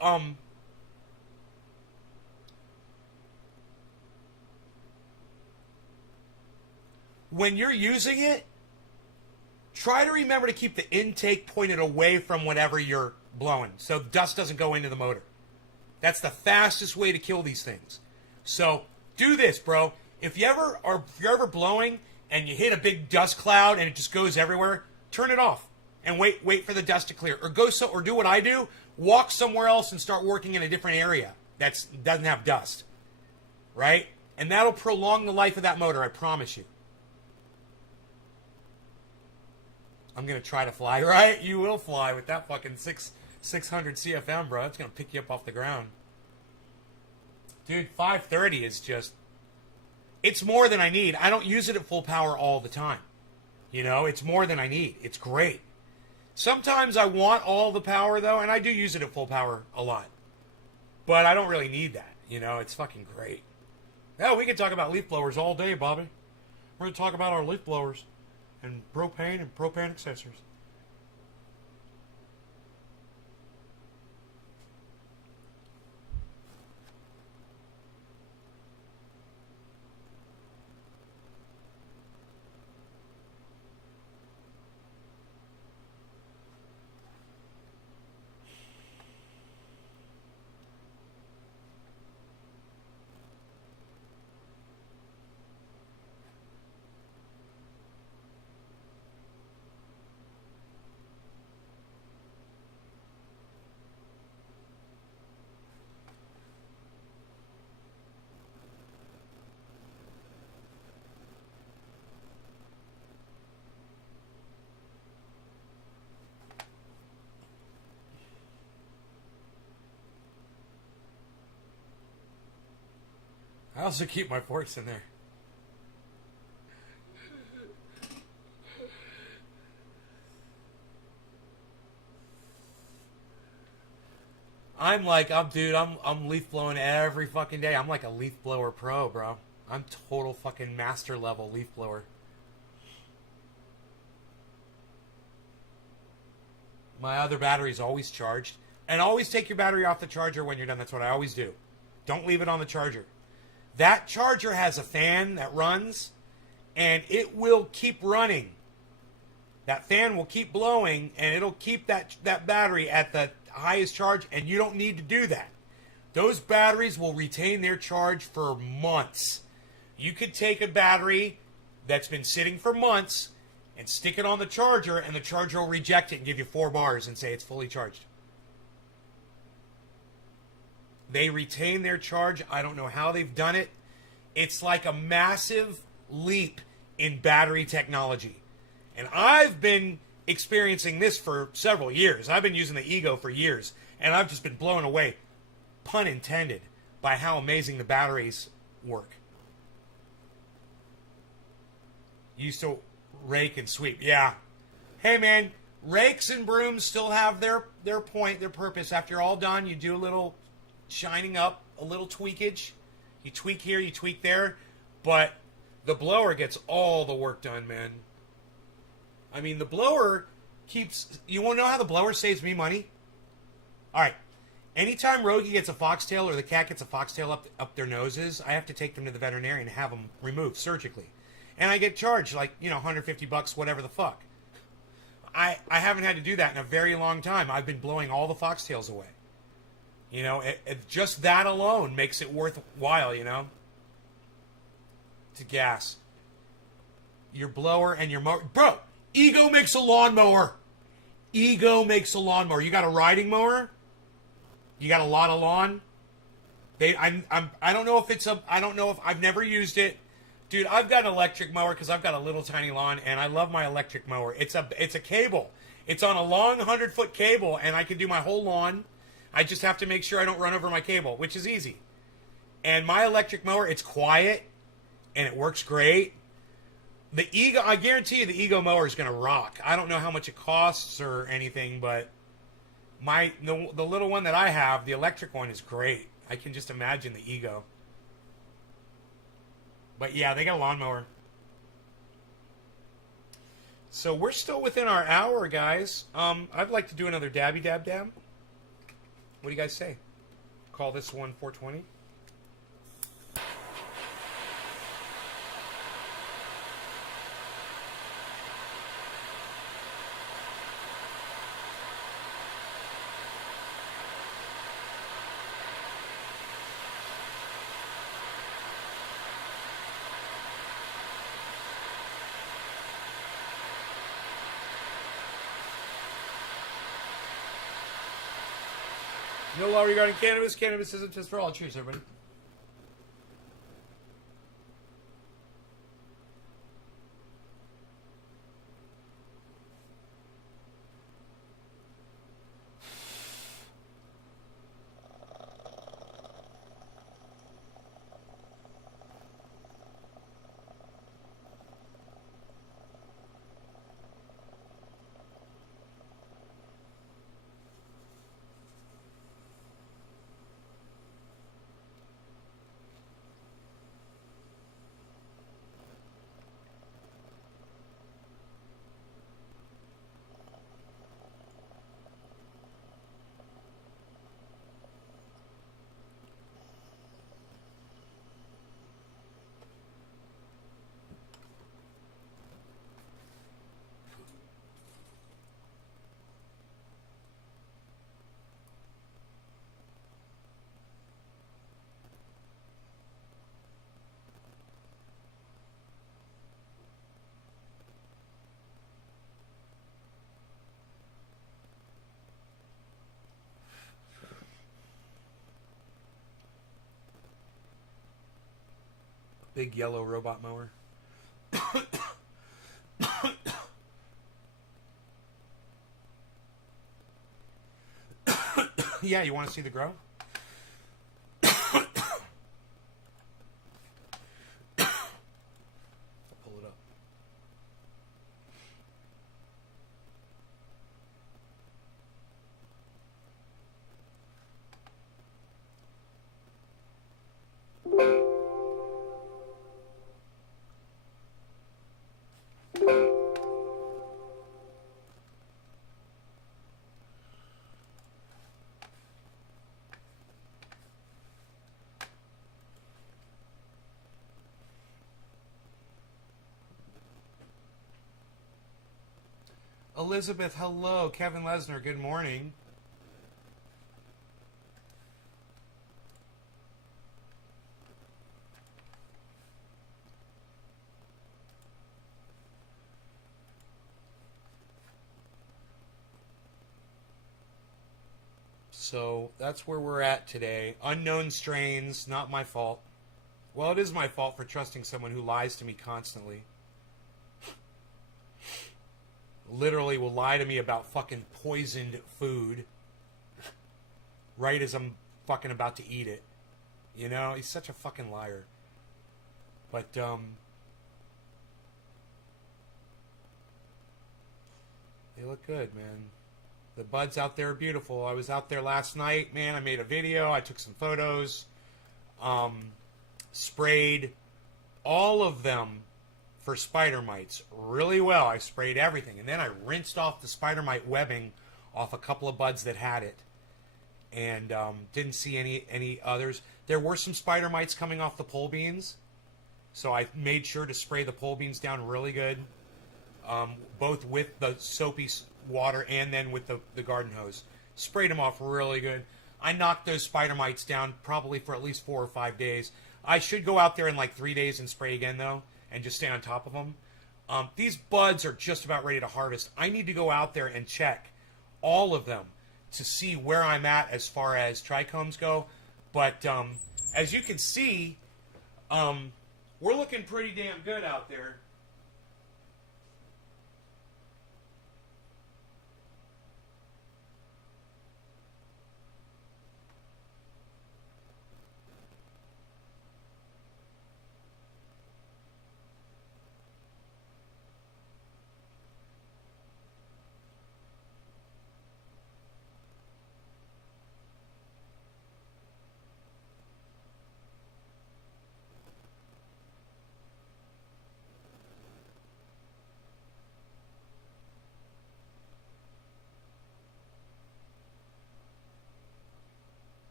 when you're using it, try to remember to keep the intake pointed away from whatever you're blowing so dust doesn't go into the motor. That's the fastest way to kill these things. So do this, bro. If you're ever blowing and you hit a big dust cloud and it just goes everywhere, turn it off and wait for the dust to clear. Or or do what I do, walk somewhere else and start working in a different area that doesn't have dust. Right? And that'll prolong the life of that motor, I promise you. I'm going to try to fly, right? You will fly with that fucking 600 CFM, bro. It's going to pick you up off the ground. Dude, 530 is just... It's more than I need. I don't use it at full power all the time. You know, it's more than I need. It's great. Sometimes I want all the power, though, and I do use it at full power a lot. But I don't really need that. You know, it's fucking great. Yeah, we can talk about leaf blowers all day, Bobby. We're going to talk about our leaf blowers. and propane accessories. I also keep my forks in there. I'm leaf blowing every fucking day. I'm like a leaf blower pro, bro. I'm total fucking master level leaf blower. My other battery's always charged. And always take your battery off the charger when you're done. That's what I always do. Don't leave it on the charger. That charger has a fan that runs, and it will keep running. That fan will keep blowing, and it'll keep that battery at the highest charge, and you don't need to do that. Those batteries will retain their charge for months. You could take a battery that's been sitting for months and stick it on the charger, and the charger will reject it and give you 4 bars and say it's fully charged. They retain their charge. I don't know how they've done it. It's like a massive leap in battery technology. And I've been experiencing this for several years. I've been using the Ego for years, and I've just been blown away, pun intended, by how amazing the batteries work. Used to rake and sweep. Yeah. Hey, man, rakes and brooms still have their point, their purpose. After you're all done, you do a little shining up, a little tweakage. You tweak here, you tweak there, but the blower gets all the work done, man. I mean, the blower keeps... You want to know how the blower saves me money? All right. Anytime Rogie gets a foxtail or the cat gets a foxtail up their noses, I have to take them to the veterinarian and have them removed surgically. And I get charged like, $150, whatever the fuck. I haven't had to do that in a very long time. I've been blowing all the foxtails away. Just that alone makes it worthwhile, to gas. Your blower and your mower. Bro, Ego makes a lawnmower. Ego makes a lawnmower. You got a riding mower? You got a lot of lawn? I don't know if I've never used it. Dude, I've got an electric mower because I've got a little tiny lawn, and I love my electric mower. It's a cable. It's on a long 100-foot cable, and I can do my whole lawn. I just have to make sure I don't run over my cable, which is easy. And my electric mower, it's quiet, and it works great. The Ego, I guarantee you the Ego mower is going to rock. I don't know how much it costs or anything, but the little one that I have, the electric one, is great. I can just imagine the Ego. But yeah, they got a lawnmower. So we're still within our hour, guys. I'd like to do another dabby dab dab. What do you guys say? Call this one 420? No law regarding cannabis. Cannabis isn't just for all. Cheers, everybody. Big yellow robot mower. Yeah, you want to see the grow? I'll pull it up. Elizabeth, hello. Kevin Lesnar, good morning. So that's where we're at today. Unknown strains, not my fault. Well, it is my fault for trusting someone who lies to me constantly. Literally will lie to me about fucking poisoned food right as I'm fucking about to eat it. You know, he's such a fucking liar. But, they look good, man. The buds out there are beautiful. I was out there last night, man. I made a video. I took some photos. Sprayed all of them for spider mites really well. I sprayed everything. And then I rinsed off the spider mite webbing off a couple of buds that had it. And didn't see any others. There were some spider mites coming off the pole beans. So I made sure to spray the pole beans down really good. Both with the soapy water and then with the garden hose. Sprayed them off really good. I knocked those spider mites down probably for at least 4 or 5 days. I should go out there in like 3 days and spray again though, and just stay on top of them. These buds are just about ready to harvest. I need to go out there and check all of them to see where I'm at as far as trichomes go. But as you can see, we're looking pretty damn good out there.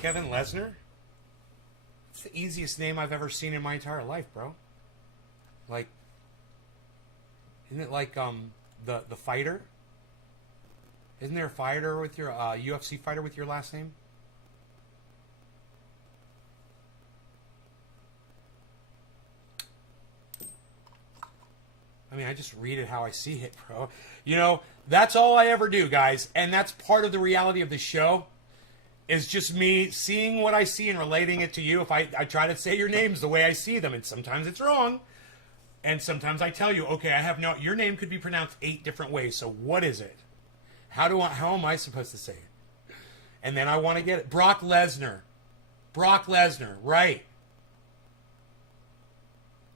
Kevin Lesnar? It's the easiest name I've ever seen in my entire life, bro. Like, isn't it like the fighter? Isn't there a fighter with your UFC fighter with your last name? I mean, I just read it how I see it, bro. You know, that's all I ever do, guys. And that's part of the reality of the show, is just me seeing what I see and relating it to you. If I try to say your names the way I see them, and sometimes it's wrong. And sometimes I tell you, okay, your name could be pronounced 8 different ways, so what is it? How am I supposed to say it? And then I want to get it. Brock Lesnar. Brock Lesnar, right.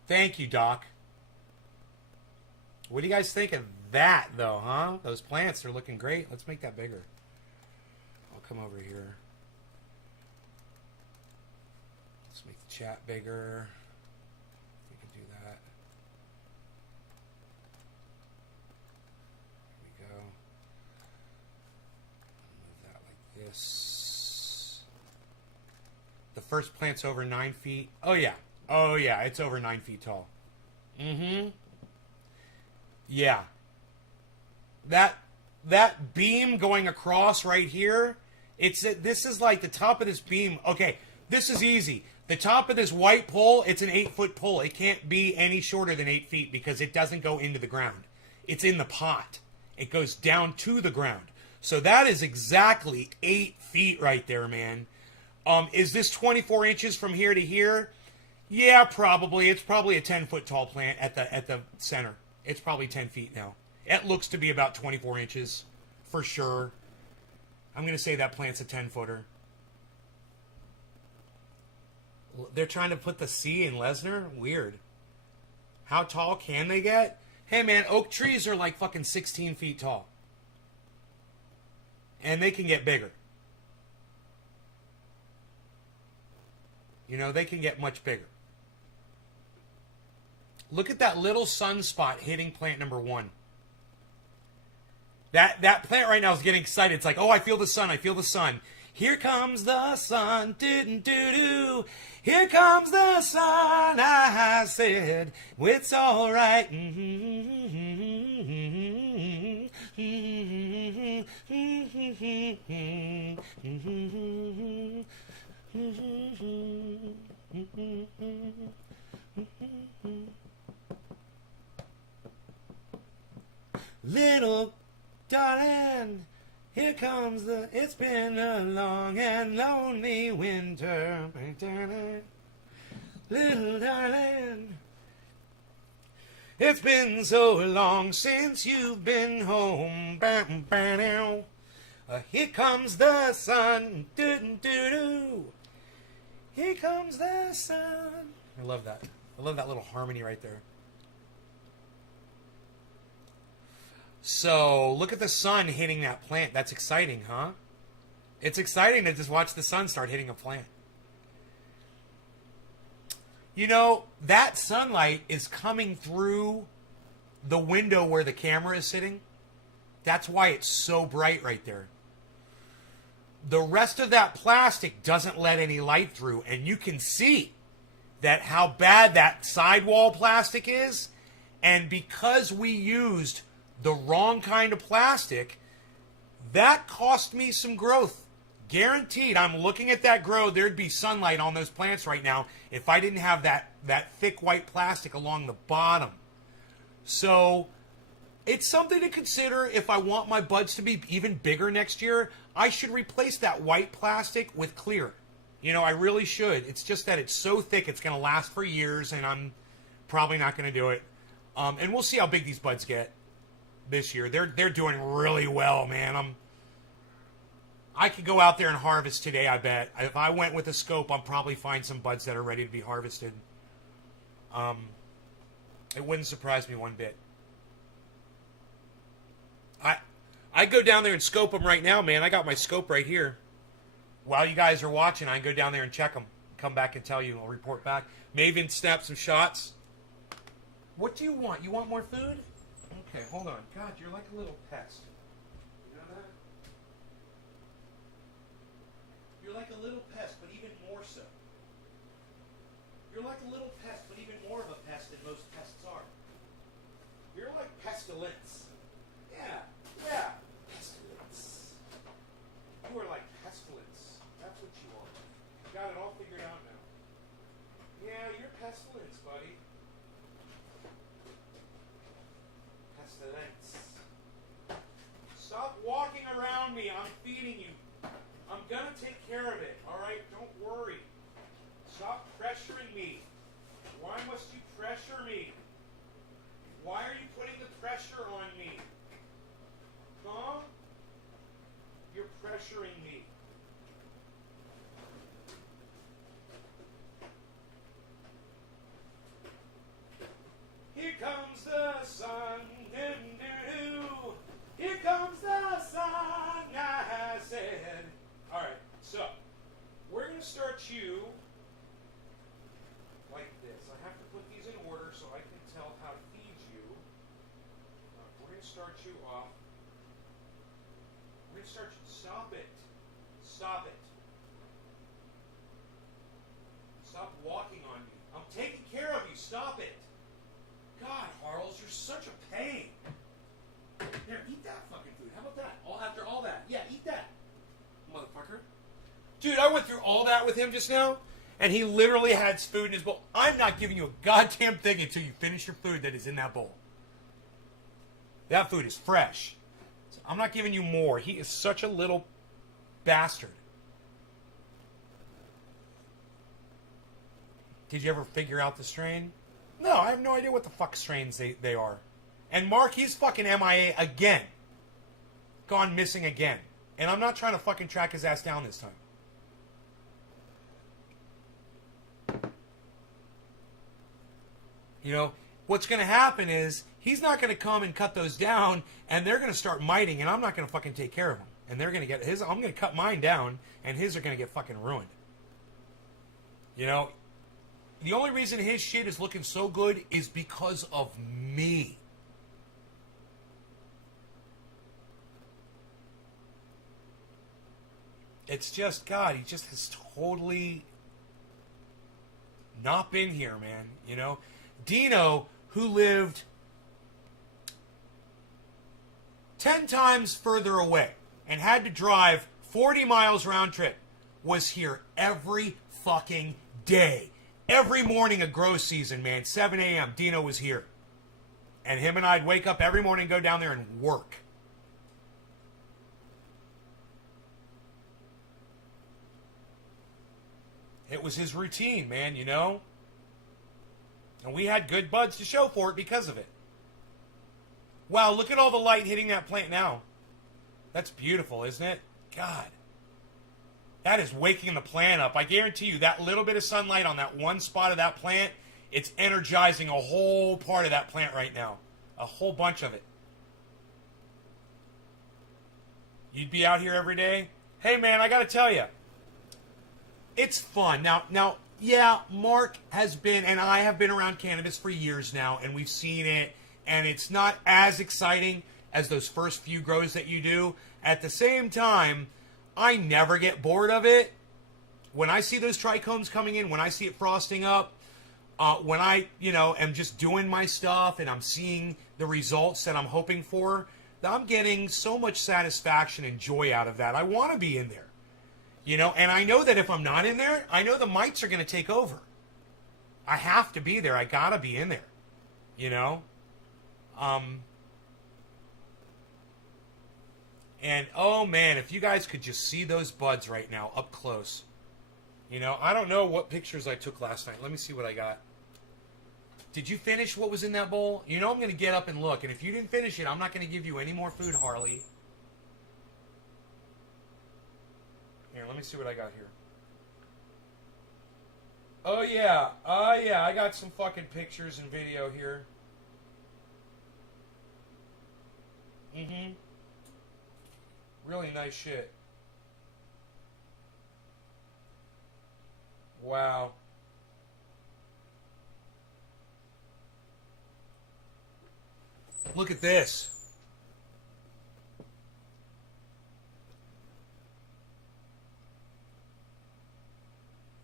Thank you, Doc. What do you guys think of that, though, huh? Those plants, they're looking great. Let's make that bigger. I'll come over here. Let's make the chat bigger. We can do that. The first plant's over 9 feet. Oh yeah. Oh yeah, it's over 9 feet tall. Mm-hmm. Yeah. That beam going across right here, this is like the top of this beam. Okay, this is easy. The top of this white pole, it's an 8-foot pole. It can't be any shorter than 8 feet because it doesn't go into the ground. It's in the pot. It goes down to the ground. So that is exactly 8 feet right there, man. Is this 24 inches from here to here? Yeah, probably. It's probably a 10-foot tall plant at the center. It's probably 10 feet now. It looks to be about 24 inches for sure. I'm going to say that plant's a 10-footer. They're trying to put the C in Lesnar? Weird. How tall can they get? Hey, man, oak trees are like fucking 16 feet tall. And they can get bigger. You know, they can get much bigger. Look at that little sunspot hitting plant number 1. That plant right now is getting excited. It's like, oh, I feel the sun. I feel the sun. Here comes the sun. Doo-doo-doo-doo. Here comes the sun. I said, it's all right. Little darling, here comes it's been a long and lonely winter. Little darling, it's been so long since you've been home. Here comes the sun. Doo-doo-doo-doo. Here comes the sun. I love that. I love that little harmony right there. So, look at the sun hitting that plant. That's exciting, huh? It's exciting to just watch the sun start hitting a plant. You know, that sunlight is coming through the window where the camera is sitting. That's why it's so bright right there. The rest of that plastic doesn't let any light through, and you can see that how bad that sidewall plastic is. And because we used the wrong kind of plastic, that cost me some growth. Guaranteed. I'm looking at that grow. There'd be sunlight on those plants right now if I didn't have that thick white plastic along the bottom. So it's something to consider. If I want my buds to be even bigger next year, I should replace that white plastic with clear. You know, I really should. It's just that it's so thick it's going to last for years, and I'm probably not going to do it. And we'll see how big these buds get this year. They're doing really well, man. I could go out there and harvest today, I bet. If I went with a scope, I'll probably find some buds that are ready to be harvested. It wouldn't surprise me one bit. I go down there and scope them right now, man. I got my scope right here. While you guys are watching, I can go down there and check them. Come back and tell you. I'll report back. May even snap some shots. What do you want? You want more food? Okay, hold on. God, you're like a little pest. You know that? You're like a little pest, but even more so. You're like a little pest, but even more of a pest than most pests are. You're like pestilence. Yeah, yeah. Pestilence. You are like pestilence. That's what you are. You got it all figured out now. Yeah, you're pestilence, buddy. Pestilence. Stop walking around me. I'm feeding you. I'm gonna take care of it, alright? Don't worry. Stop pressuring me. Why must you pressure me? Why are you putting the pressure on me? Huh? You're pressuring me. Here comes the sun. Doo-doo-doo. Here comes the sun, I said. Alright, so we're going to start you like this. I have to put these in order so I can tell how to feed you. We're going to start you off. We're going to start you. Stop it. Stop it. such a pain. Here, eat that fucking food. How about that? After all that. Yeah, eat that. Motherfucker. Dude, I went through all that with him just now, and he literally had food in his bowl. I'm not giving you a goddamn thing until you finish your food that is in that bowl. That food is fresh. So I'm not giving you more. He is such a little bastard. Did you ever figure out the strain? No, I have no idea what the fuck strains they are. And Mark, he's fucking MIA again. Gone missing again. And I'm not trying to fucking track his ass down this time. You know, what's going to happen is he's not going to come and cut those down, and they're going to start miting, and I'm not going to fucking take care of them. And they're going to get his. I'm going to cut mine down, and his are going to get fucking ruined. You know, the only reason his shit is looking so good is because of me. It's just, God, he just has totally not been here, man. You know? Dino, who lived 10 times further away and had to drive 40 miles round trip, was here every fucking day. Every morning of grow season, man, 7 a.m., Dino was here. And him and I'd wake up every morning, go down there and work. It was his routine, man, you know? And we had good buds to show for it because of it. Wow, look at all the light hitting that plant now. That's beautiful, isn't it? God. That is waking the plant up. I guarantee you, that little bit of sunlight on that one spot of that plant, it's energizing a whole part of that plant right now. A whole bunch of it. You'd be out here every day? Hey, man, I got to tell you. It's fun. Now, yeah, Mark has been, and I have been around cannabis for years now, and we've seen it, and it's not as exciting as those first few grows that you do. At the same time, I never get bored of it. When I see those trichomes coming in, when I see it frosting up, when I, am just doing my stuff and I'm seeing the results that I'm hoping for, I'm getting so much satisfaction and joy out of that. I want to be in there. And I know that if I'm not in there, I know the mites are going to take over. I have to be there. I got to be in there. And, oh, man, if you guys could just see those buds right now up close. I don't know what pictures I took last night. Let me see what I got. Did you finish what was in that bowl? I'm going to get up and look. And if you didn't finish it, I'm not going to give you any more food, Harley. Here, let me see what I got here. Oh, yeah. I got some fucking pictures and video here. Mm-hmm. Really nice shit. Wow. Look at this.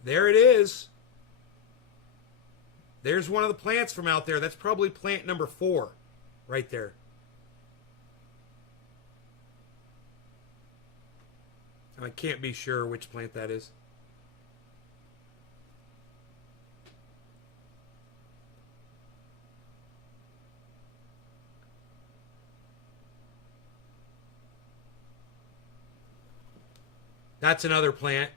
There it is. There's one of the plants from out there. That's probably plant number 4 right there. I can't be sure which plant that is. That's another plant.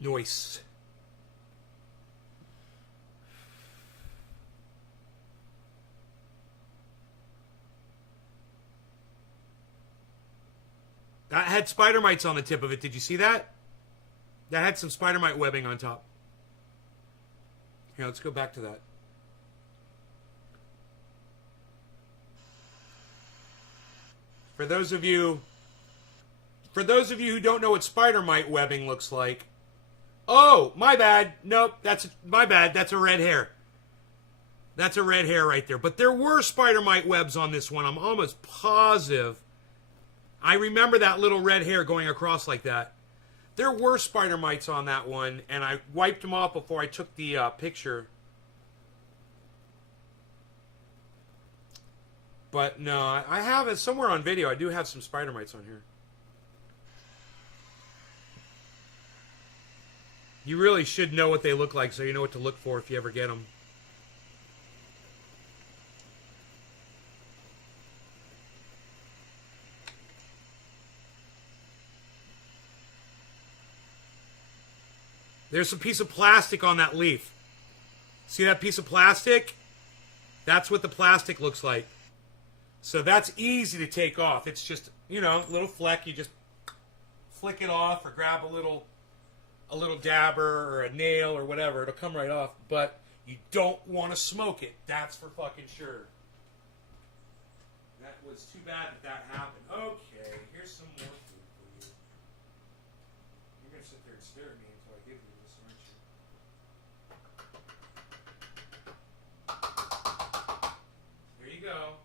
Nice. That had spider mites on the tip of it. Did you see that? That had some spider mite webbing on top. Here, let's go back to that. For those of you who don't know what spider mite webbing looks like, oh, my bad. Nope, my bad. That's a red hair. That's a red hair right there. But there were spider mite webs on this one. I'm almost positive. I remember that little red hair going across like that. There were spider mites on that one, and I wiped them off before I took the picture. But no, I have it somewhere on video. I do have some spider mites on here. You really should know what they look like so you know what to look for if you ever get them. There's a piece of plastic on that leaf. See that piece of plastic? That's what the plastic looks like. So that's easy to take off. It's just, you know, a little fleck. You just flick it off or grab a little dabber or a nail or whatever. It'll come right off. But you don't want to smoke it. That's for fucking sure. That was too bad that happened. Okay, here's some more food for you. You're going to sit there and stare at me until I give you this, aren't you? There you go.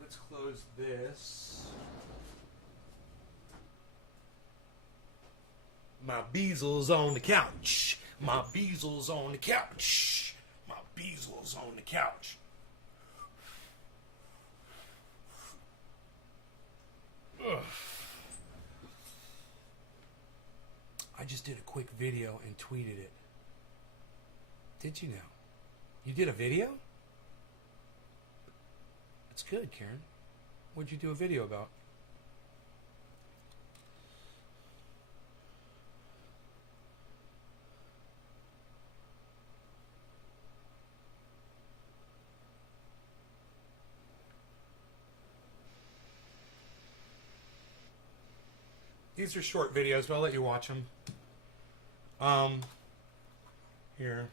Let's close this. My Beasel's on the couch. My Beasel's on the couch. My Beasel's on the couch. Ugh. I just did a quick video and tweeted it. Did you know? You did a video? That's good, Karen. What'd you do a video about? These are short videos, but I'll let you watch them. Here.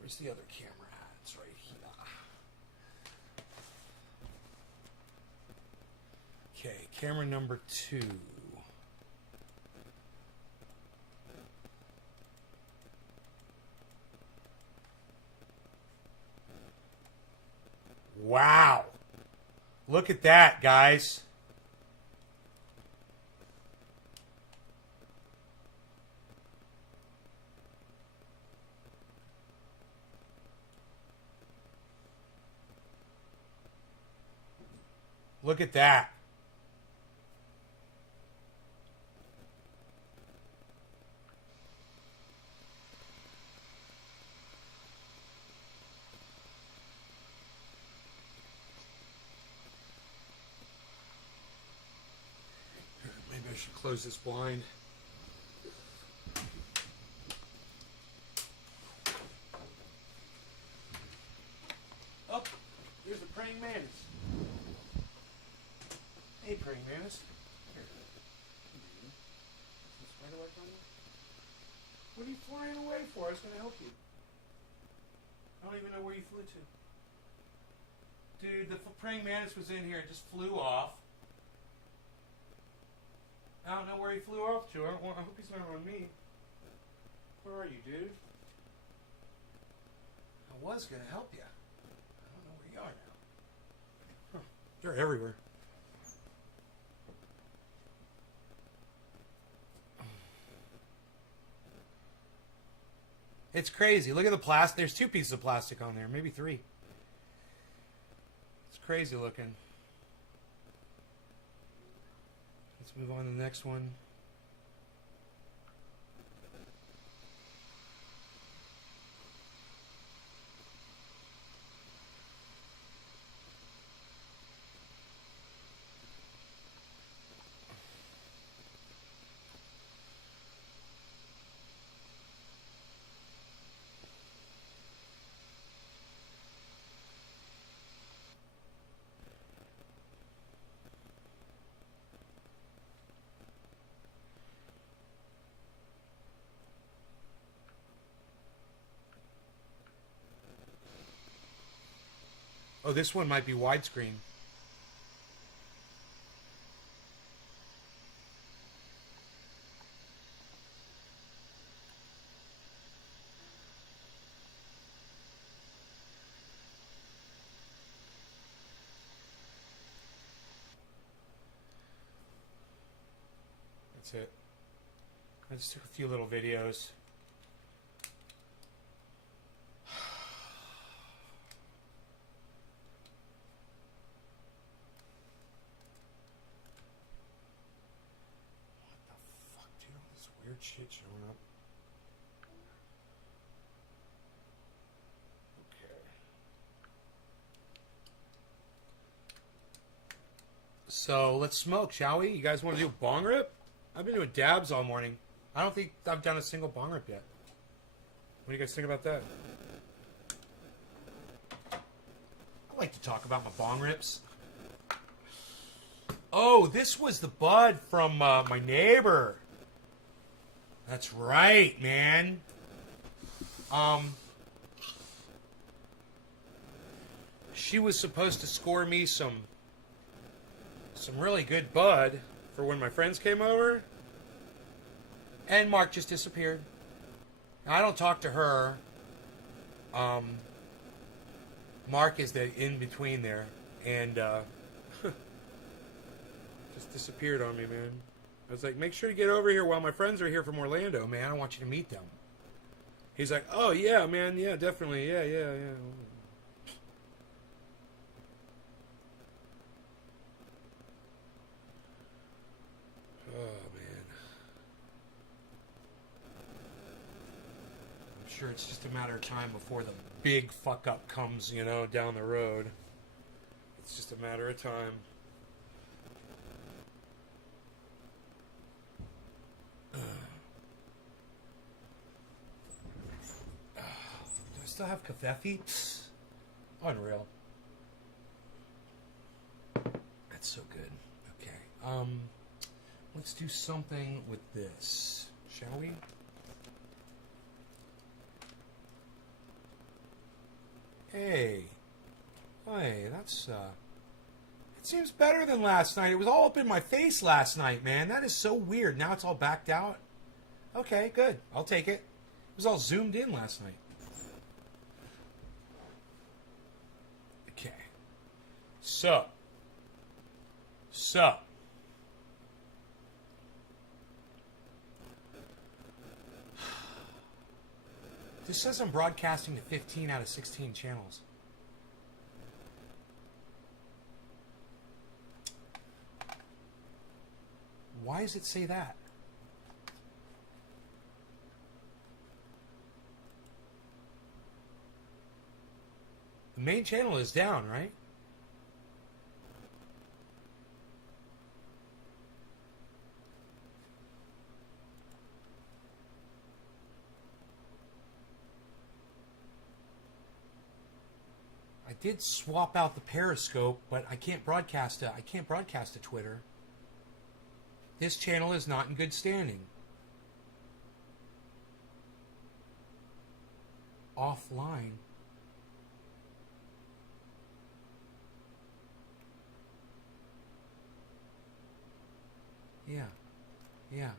Where's the other camera at? It's right here. Okay, camera number 2. Wow. Look at that, guys. Look at that. Maybe I should close this blind. Oh, there's a praying mantis. Hey, praying mantis. Here. What are you flying away for? I was going to help you. I don't even know where you flew to. Dude, the praying mantis was in here. It just flew off. I don't know where he flew off to. I hope he's not on me. Where are you, dude? I was going to help you. I don't know where you are now. Huh. They're everywhere. It's crazy. Look at the plastic. There's 2 pieces of plastic on there. Maybe 3. It's crazy looking. Let's move on to the next one. Oh, this one might be widescreen. That's it. I just took a few little videos. Weird shit showing up. Okay. So let's smoke, shall we? You guys want to do a bong rip? I've been doing dabs all morning. I don't think I've done a single bong rip yet. What do you guys think about that? I like to talk about my bong rips. Oh, this was the bud from my neighbor. That's right, man. She was supposed to score me some really good bud for when my friends came over, and Mark just disappeared. Now, I don't talk to her. Mark is the in between there, and just disappeared on me, man. I was like, make sure to get over here while my friends are here from Orlando, man. I want you to meet them. He's like, oh, yeah, man. Yeah, definitely. Yeah. Oh, man. I'm sure it's just a matter of time before the big fuck-up comes, you know, down the road. It's just a matter of time. Still have kafefi? Unreal. That's so good. Okay. Let's do something with this, shall we? Hey. That's it seems better than last night. It was all up in my face last night, man. That is so weird. Now it's all backed out. Okay, good. I'll take it. It was all zoomed in last night. Okay. So. This says I'm broadcasting to 15 out of 16 channels. Why does it say that? The main channel is down, right? I did swap out the Periscope, but I can't broadcast to Twitter. This channel is not in good standing. Offline. Yeah.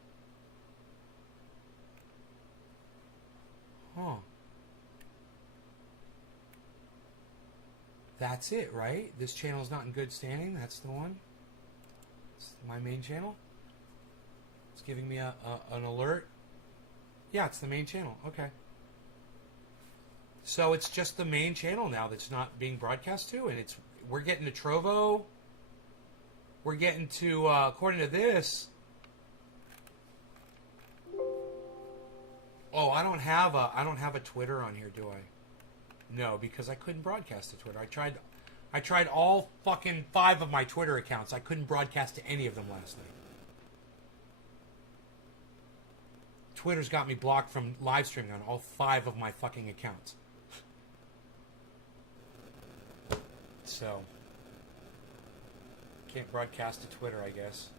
Huh. That's it, right? This channel is not in good standing. That's the one. It's my main channel. It's giving me an alert. Yeah, it's the main channel. Okay. So it's just the main channel now that's not being broadcast to, and we're getting to Trovo. We're getting to according to this. Oh, I don't have a Twitter on here, do I? No, because I couldn't broadcast to Twitter. I tried all fucking 5 of my Twitter accounts. I couldn't broadcast to any of them last night. Twitter's got me blocked from live streaming on all 5 of my fucking accounts. So, can't broadcast to Twitter, I guess.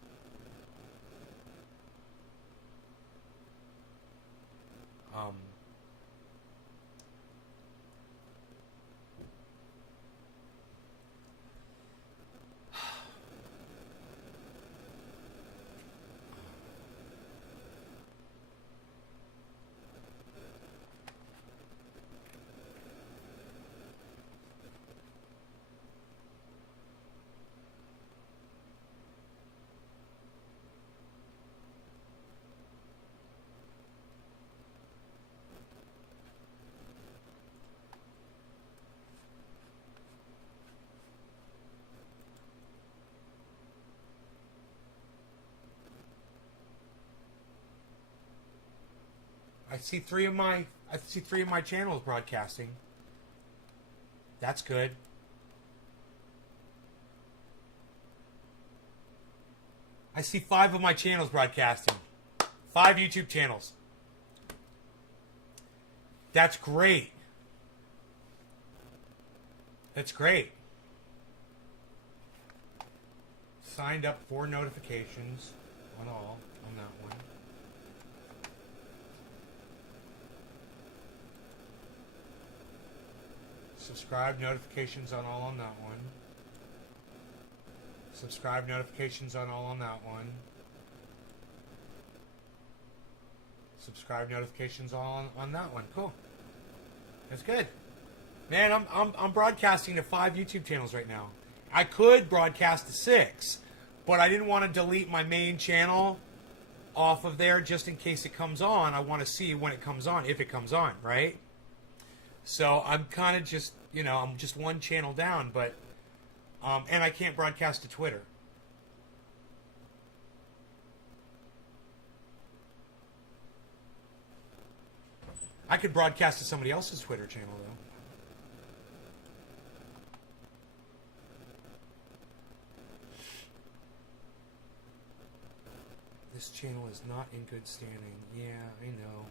I see three of my channels broadcasting. That's good. I see 5 of my channels broadcasting. 5 YouTube channels. That's great. That's great. Signed up for notifications on that one. Subscribe notifications on all on that one. Subscribe notifications on all on that one. Subscribe notifications all on that one. Cool. That's good. Man, I'm broadcasting to 5 YouTube channels right now. I could broadcast to 6, but I didn't want to delete my main channel off of there just in case it comes on. I want to see when it comes on, if it comes on, right? So I'm kind of just, I'm just one channel down, but, and I can't broadcast to Twitter. I could broadcast to somebody else's Twitter channel, though. This channel is not in good standing. Yeah, I know.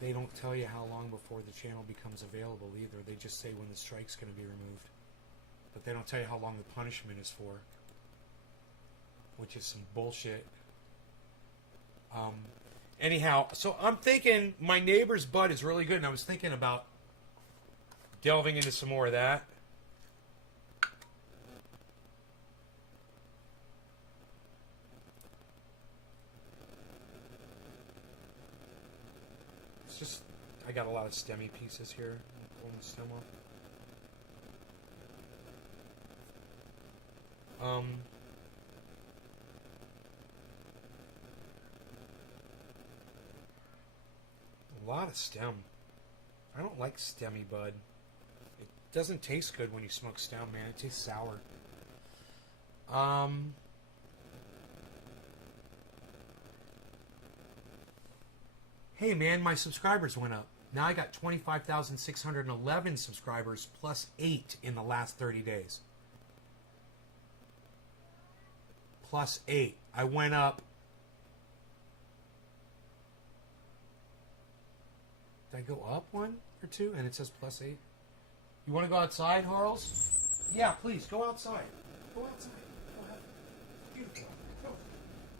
They don't tell you how long before the channel becomes available either. They just say when the strike's going to be removed. But they don't tell you how long the punishment is for. Which is some bullshit. Anyhow, so I'm thinking my neighbor's bud is really good, and I was thinking about delving into some more of that. It's just, I got a lot of stemmy pieces here. I'm pulling the stem off. A lot of stem. I don't like stemmy bud. It doesn't taste good when you smoke stem, man. It tastes sour. Hey, man, my subscribers went up. Now I got 25,611 subscribers plus 8 in the last 30 days. Plus 8. I went up. Did I go up 1 or 2? And it says plus 8. You want to go outside, Harles? Yeah, please, go outside. Go outside. Go ahead. Beautiful. Go.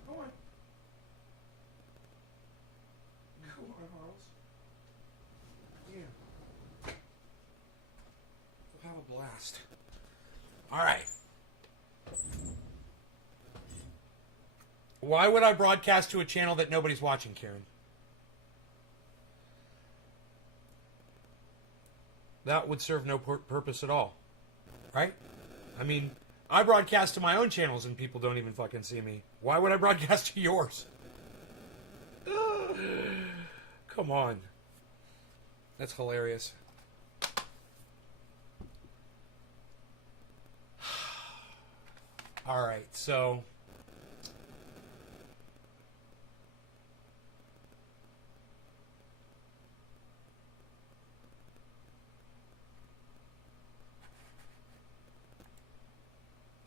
Go on. Go on, Harles. Yeah. We'll have a blast. All right. Why would I broadcast to a channel that nobody's watching, Karen? That would serve no purpose at all. Right? I mean, I broadcast to my own channels and people don't even fucking see me. Why would I broadcast to yours? Come on. That's hilarious. All right, so...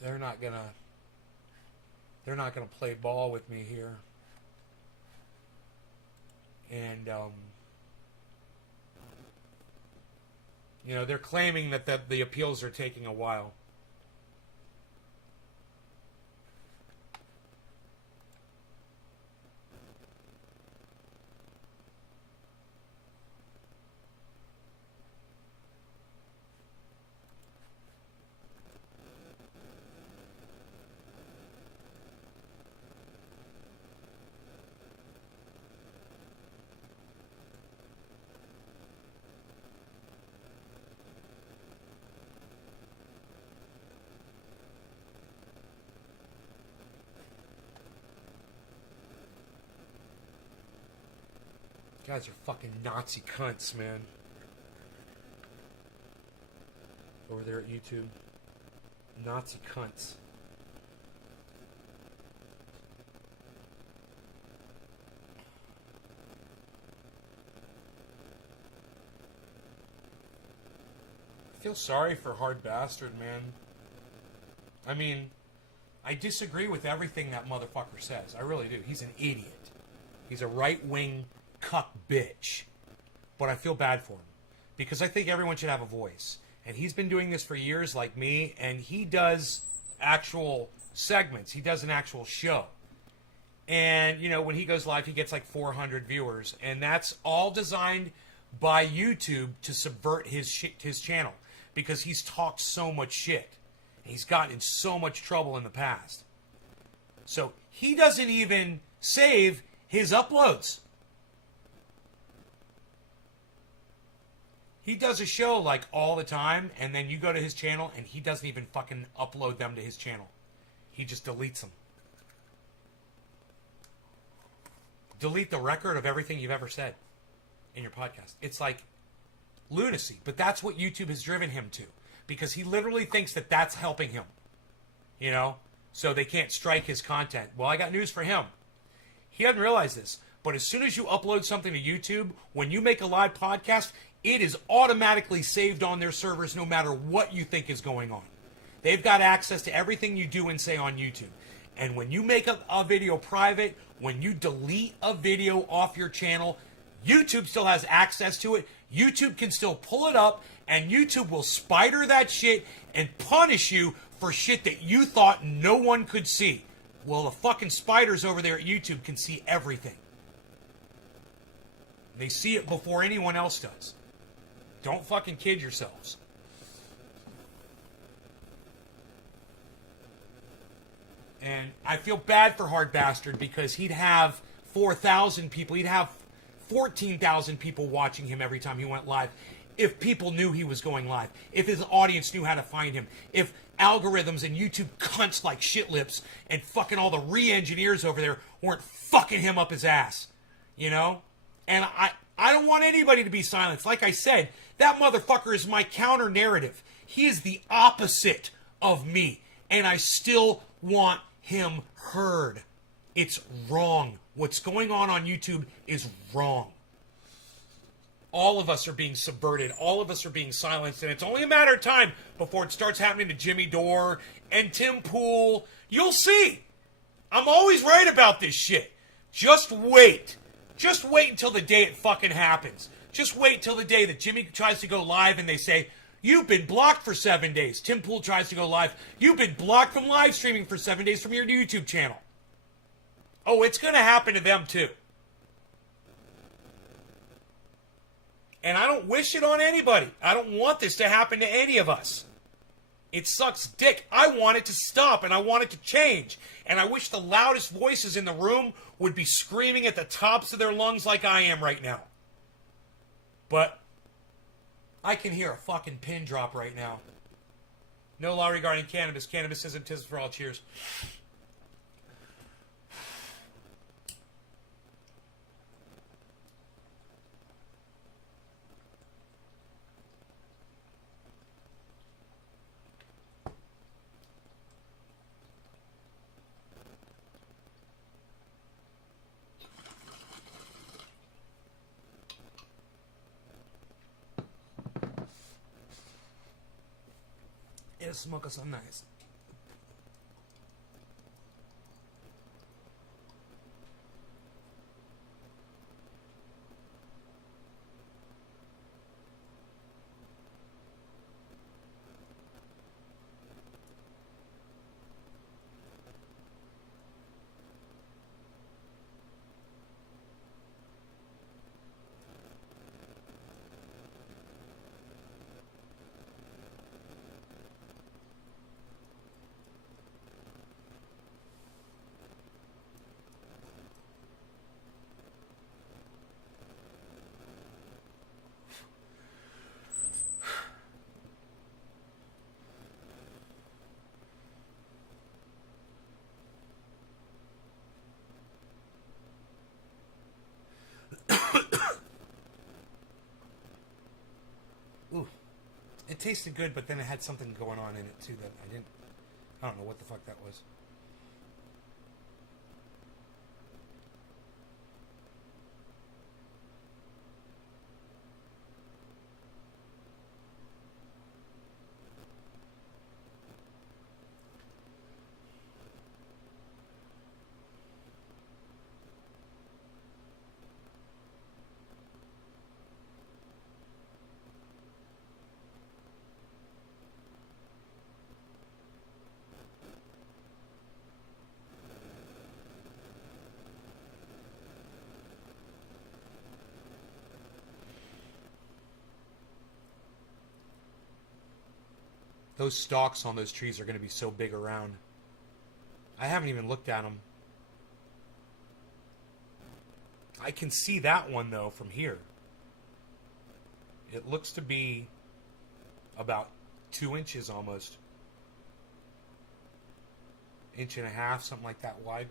They're not gonna play ball with me here. And they're claiming that the appeals are taking a while. Guys are fucking Nazi cunts, man. Over there at YouTube. Nazi cunts. feel sorry for Hard Bastard, man. I mean, I disagree with everything that motherfucker says. I really do. He's an idiot. He's a right-wing cuck bitch. But I feel bad for him. Because I think everyone should have a voice. And he's been doing this for years like me, and he does actual segments. He does an actual show. And, you know, when he goes live, he gets like 400 viewers. And that's all designed by YouTube to subvert his channel. Because he's talked so much shit. And he's gotten in so much trouble in the past. So he doesn't even save his uploads. He does a show like all the time, and then you go to his channel, and he doesn't even fucking upload them to his channel. He just deletes them. Delete the record of everything you've ever said in your podcast. It's like lunacy, but that's what YouTube has driven him to, because he literally thinks that that's helping him, you know, so they can't strike his content. Well, I got news for him. He doesn't realize this, but as soon as you upload something to YouTube, when you make a live podcast, it is automatically saved on their servers no matter what you think is going on. They've got access to everything you do and say on YouTube. And when you make a video private, when you delete a video off your channel, YouTube still has access to it. YouTube can still pull it up, and YouTube will spider that shit and punish you for shit that you thought no one could see. Well, the fucking spiders over there at YouTube can see everything. They see it before anyone else does. Don't fucking kid yourselves. And I feel bad for Hard Bastard because he'd have 4,000 people. He'd have 14,000 people watching him every time he went live. If people knew he was going live. If his audience knew how to find him. If algorithms and YouTube cunts like shit lips and fucking all the re-engineers over there weren't fucking him up his ass. You know? And I don't want anybody to be silenced. Like I said, that motherfucker is my counter narrative. He is the opposite of me. And I still want him heard. It's wrong. What's going on YouTube is wrong. All of us are being subverted. All of us are being silenced. And it's only a matter of time before it starts happening to Jimmy Dore and Tim Pool. You'll see. I'm always right about this shit. Just wait. Just wait until the day it fucking happens. Just wait till the day that Jimmy tries to go live and they say, you've been blocked for 7 days. Tim Pool tries to go live. You've been blocked from live streaming for 7 days from your YouTube channel. Oh, it's going to happen to them too. And I don't wish it on anybody. I don't want this to happen to any of us. It sucks dick. I want it to stop and I want it to change. And I wish the loudest voices in the room would be screaming at the tops of their lungs like I am right now. But I can hear a fucking pin drop right now. No law regarding cannabis. Cannabis isn't tis for all. Cheers. It'll smoke us so nice. Ooh, it tasted good, but then it had something going on in it too that I don't know what the fuck that was. Those stalks on those trees are going to be so big around. I haven't even looked at them. I can see that one, though, from here. It looks to be about 2 inches almost. Inch and a half, something like that wide.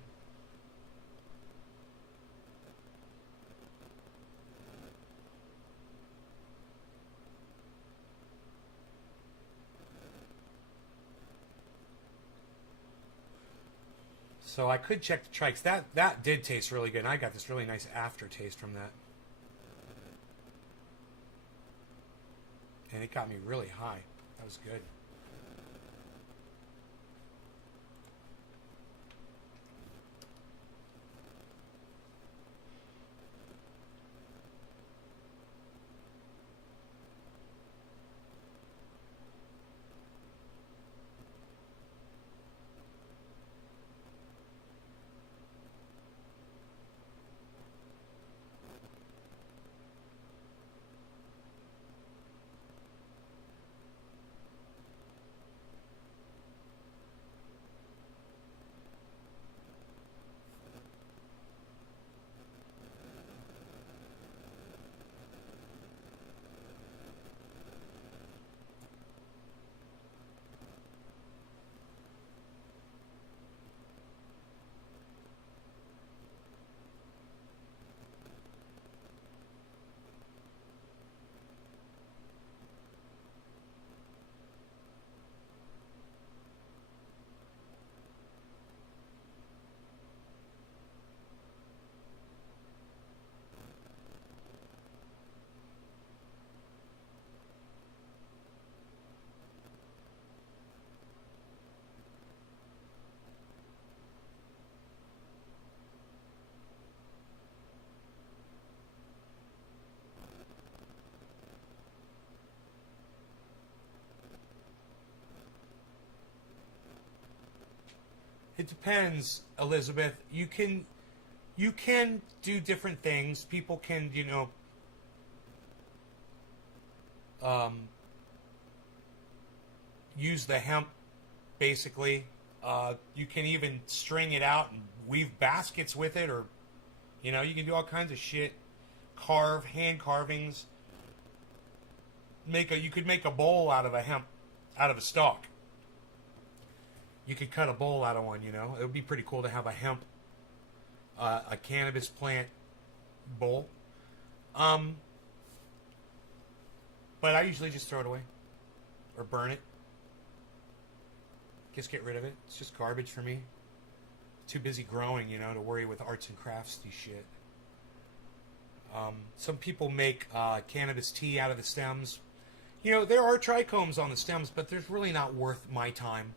So I could check the trikes. That did taste really good. And I got this really nice aftertaste from that. And it got me really high. That was good. It depends, Elizabeth. You can do different things. People can, use the hemp, basically. You can even string it out and weave baskets with it, or, you can do all kinds of shit. Carve, hand carvings. You could make a bowl out of a stalk. You could cut a bowl out of one, It would be pretty cool to have a cannabis plant bowl. But I usually just throw it away. Or burn it. Just get rid of it. It's just garbage for me. Too busy growing, to worry with arts and crafts shit. Some people make cannabis tea out of the stems. There are trichomes on the stems, but there's really not worth my time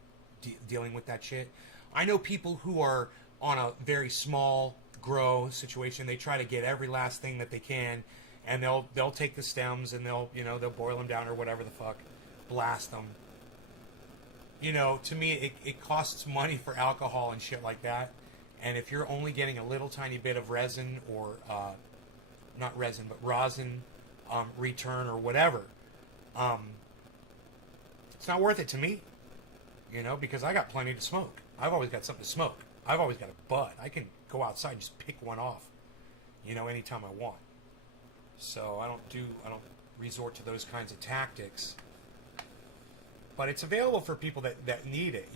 dealing with that shit. I know people who are on a very small grow situation. They try to get every last thing that they can, and they'll take the stems and they'll boil them down or whatever the fuck, blast them. To me, it costs money for alcohol and shit like that. And if you're only getting a little tiny bit of resin or not resin, but rosin return or whatever, it's not worth it to me. Because I got plenty to smoke. I've always got something to smoke. I've always got a bud. I can go outside and just pick one off, anytime I want. So I don't resort to those kinds of tactics. But it's available for people that need it,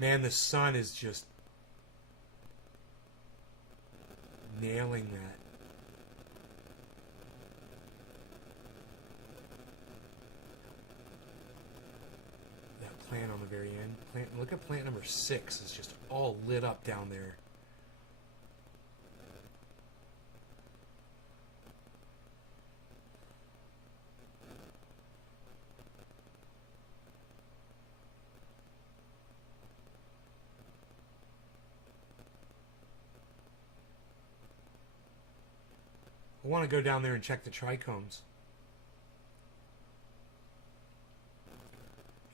Man, the sun is just nailing that. That plant on the very end. Look at plant number 6. It's just all lit up down there. I want to go down there and check the trichomes.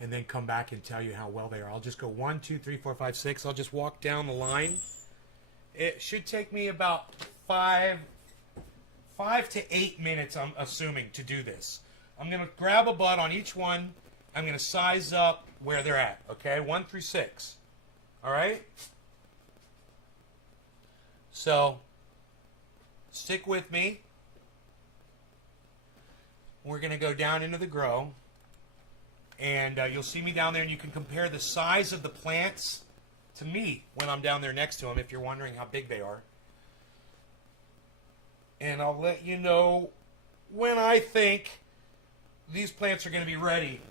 And then come back and tell you how well they are. I'll just go 1, 2, 3, 4, 5, 6. I'll just walk down the line. It should take me about 5 to 8 minutes, I'm assuming, to do this. I'm going to grab a bud on each one. I'm going to size up where they're at, okay? 1 through 6. All right? So, stick with me. We're going to go down into the grow. And you'll see me down there, and you can compare the size of the plants to me when I'm down there next to them, if you're wondering how big they are. And I'll let you know when I think these plants are going to be ready.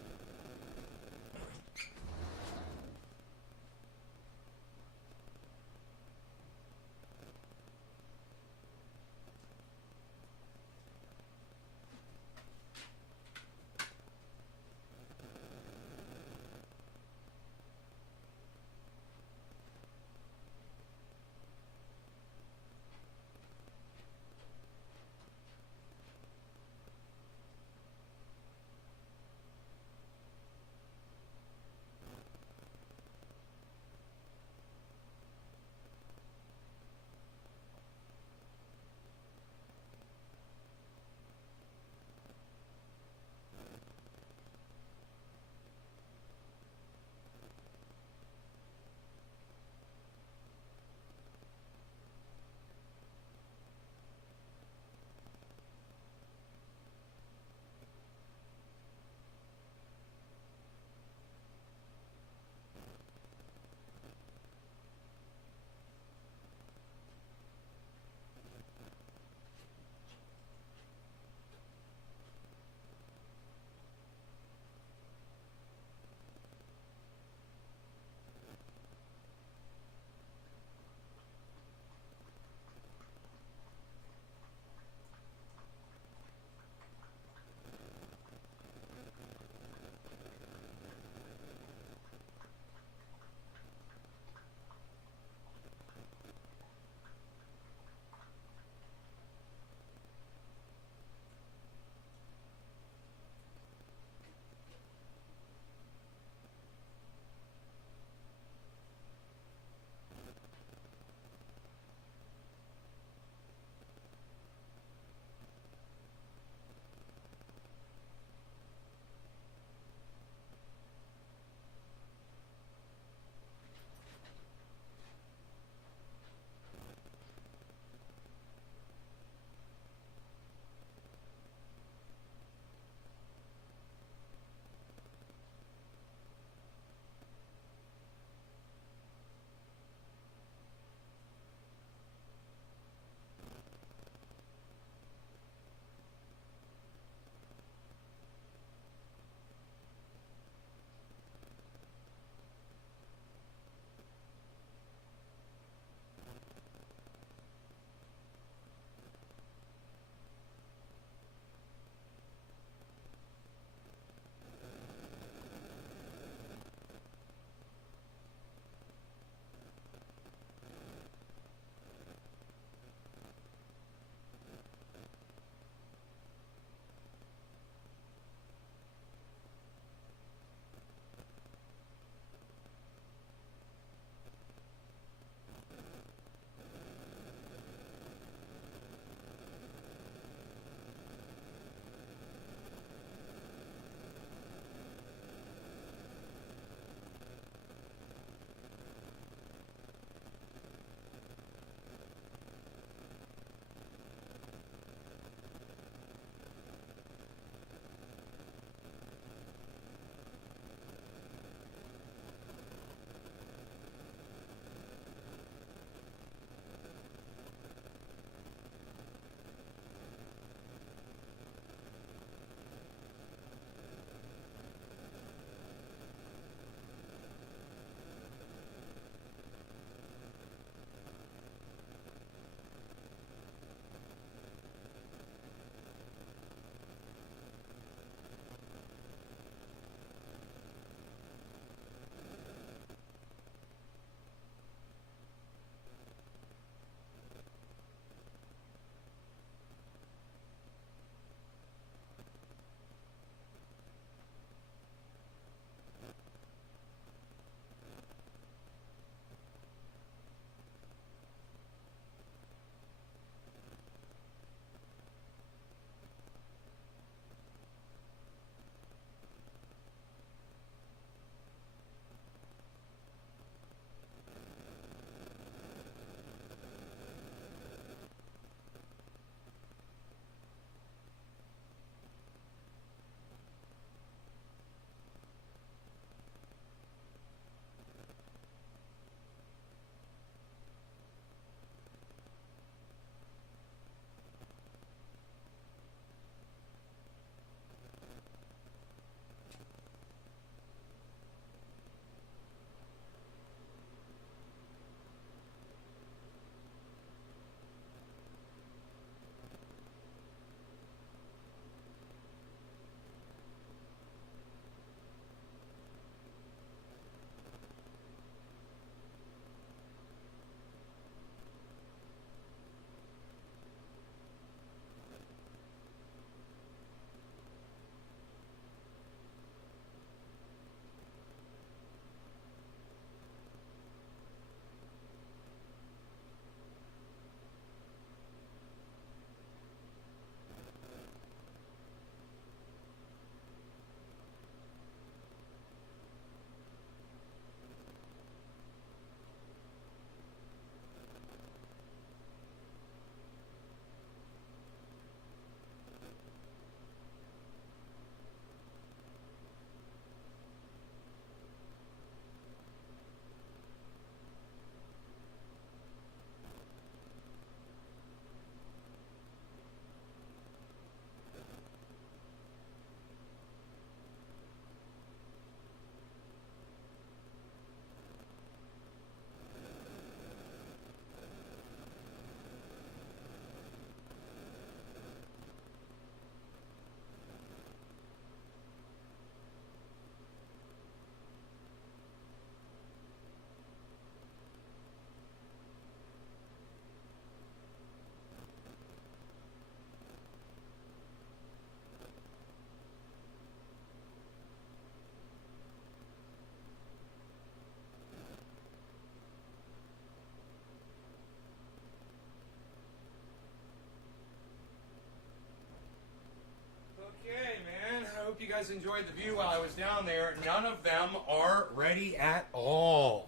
guys enjoyed the view while I was down there. None of them are ready at all.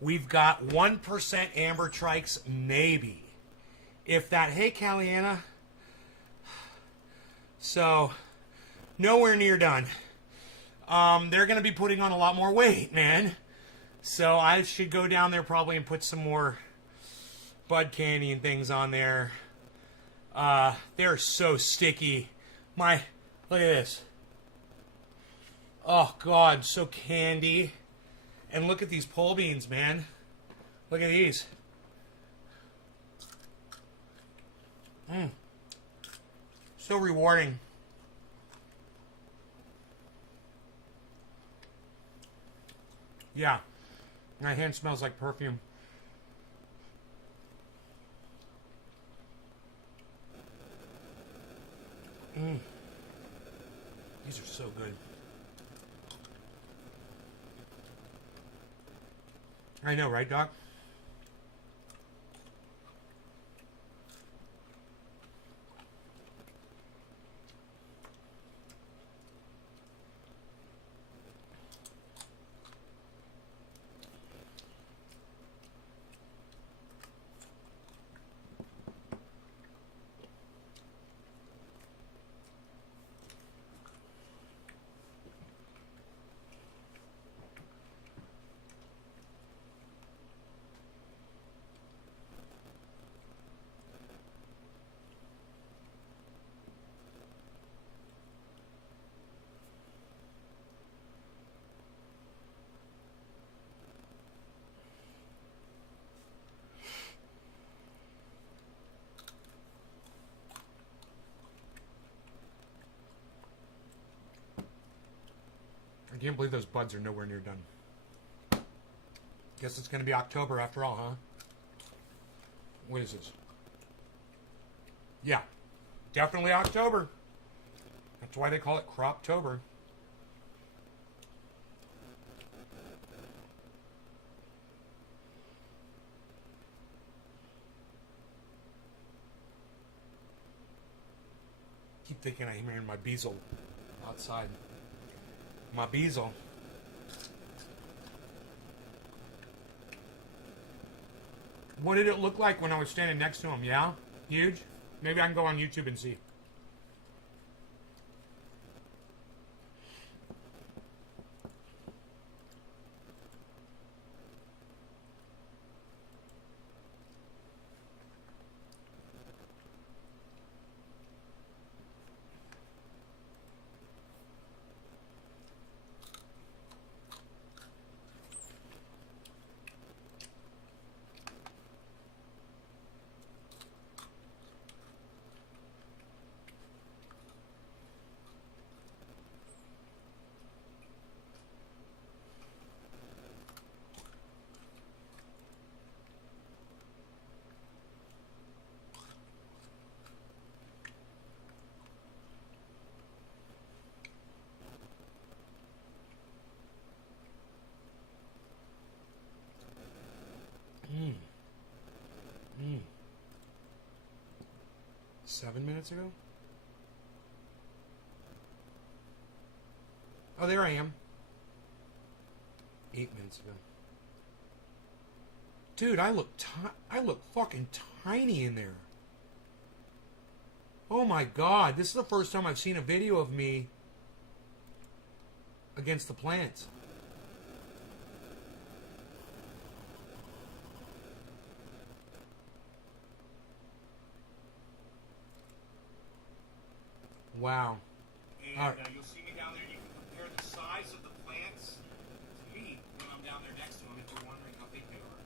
We've got 1% amber trikes, maybe. If that, hey, Caliana. So, nowhere near done. They're going to be putting on a lot more weight, man. So I should go down there probably and put some more bud candy and things on there. They're so sticky. Look at this. Oh, God, so candy. And look at these pole beans, man. Look at these. So rewarding. Yeah. My hand smells like perfume. These are so good. I know, right, Doc? I can't believe those buds are nowhere near done. Guess it's going to be October after all, huh? What is this? Yeah, definitely October. That's why they call it Croptober. Keep thinking I'm hearing my bezel outside. My bezel. What did it look like when I was standing next to him? Yeah? Huge? Maybe I can go on YouTube and see. Mm. 7 minutes ago? Oh, there I am. 8 minutes ago. Dude, I look fucking tiny in there. Oh my God, this is the first time I've seen a video of me against the plants. Wow. And you'll see me down there. You can compare the size of the plants to me when I'm down there next to them if you're wondering how big they are.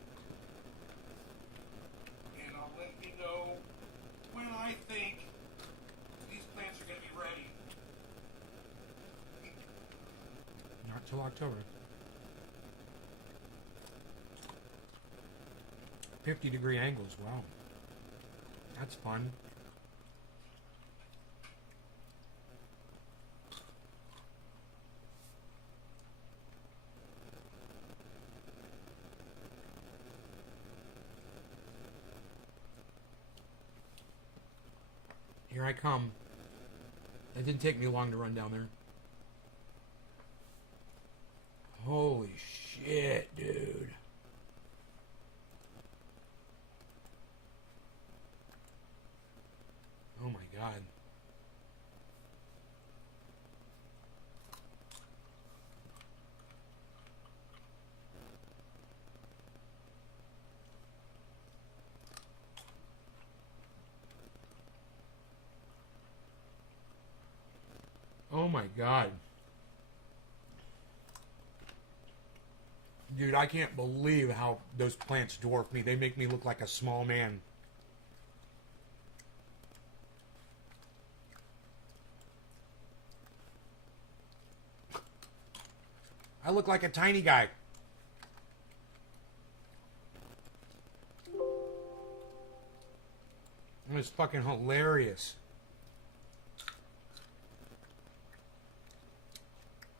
And I'll let you know when I think these plants are going to be ready. Not till October. 50-degree angles, wow. That's fun. Here I come. It didn't take me long to run down there. Holy shit, dude. Oh my god. Oh my god. Dude, I can't believe how those plants dwarf me. They make me look like a small man. I look like a tiny guy. It's fucking hilarious.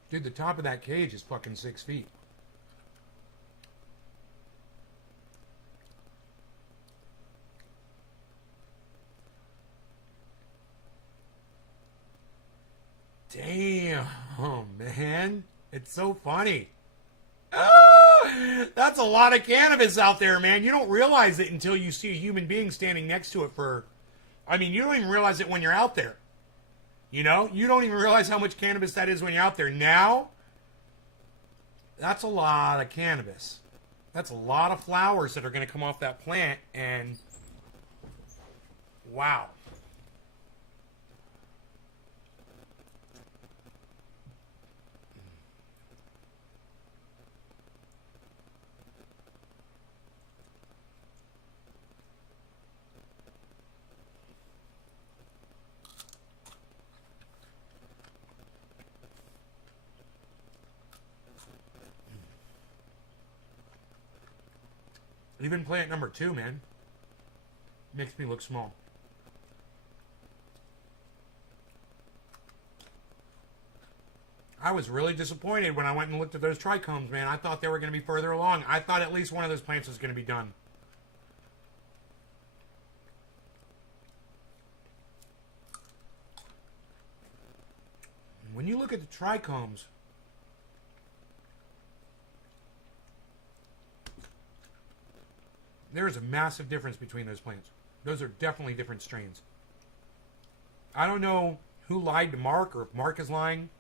Dude, the top of that cage is fucking 6 feet. Damn, man. It's so funny. Ah, that's a lot of cannabis out there, man. You don't realize it until you see a human being standing next to it for... I mean, you don't even realize it when you're out there. You know? You don't even realize how much cannabis that is when you're out there. Now, that's a lot of cannabis. That's a lot of flowers that are going to come off that plant, and... wow. Even plant number 2, man. Makes me look small. I was really disappointed when I went and looked at those trichomes, man. I thought they were going to be further along. I thought at least one of those plants was going to be done. When you look at the trichomes, there is a massive difference between those plants. Those are definitely different strains. I don't know who lied to Mark or if Mark is lying.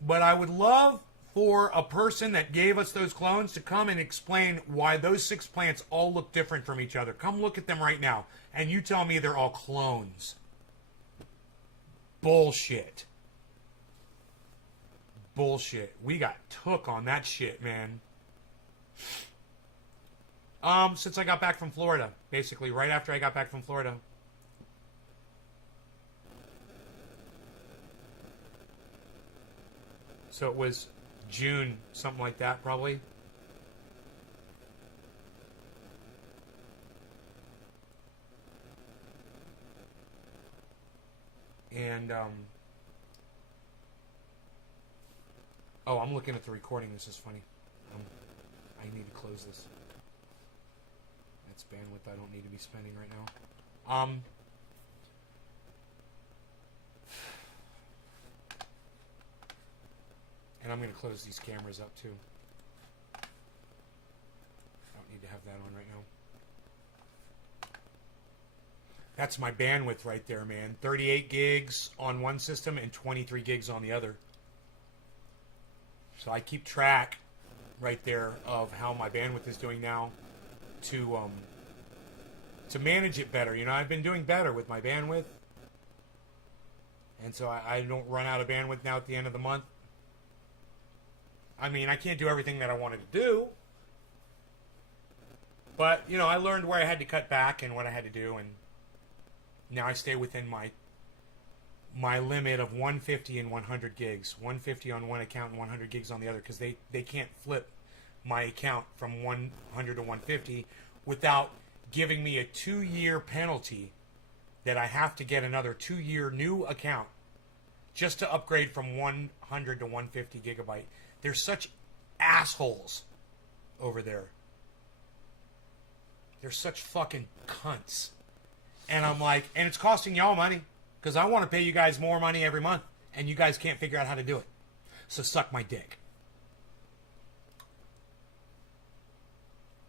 But I would love for a person that gave us those clones to come and explain why those 6 plants all look different from each other. Come look at them right now, and you tell me they're all clones. Bullshit. Bullshit. We got took on that shit, man. Since I got back from Florida. Basically, right after I got back from Florida. So it was June, something like that, probably. And, oh, I'm looking at the recording. This is funny. I need to close this. That's bandwidth I don't need to be spending right now. And I'm going to close these cameras up too. I don't need to have that on right now. That's my bandwidth right there, man. 38 gigs on one system and 23 gigs on the other. So I keep track right there of how my bandwidth is doing now to manage it better. You know, I've been doing better with my bandwidth. And so I don't run out of bandwidth now at the end of the month. I mean, I can't do everything that I wanted to do. But, you know, I learned where I had to cut back and what I had to do. And now I stay within my limit of 150 and 100 gigs. 150 on one account and 100 gigs on the other. Because they can't flip my account from 100 to 150 without giving me a 2-year penalty that I have to get another 2-year new account just to upgrade from 100 to 150 gigabyte. They're such assholes over there. They're such fucking cunts. And I'm like, and it's costing y'all money because I want to pay you guys more money every month, and you guys can't figure out how to do it. So suck my dick.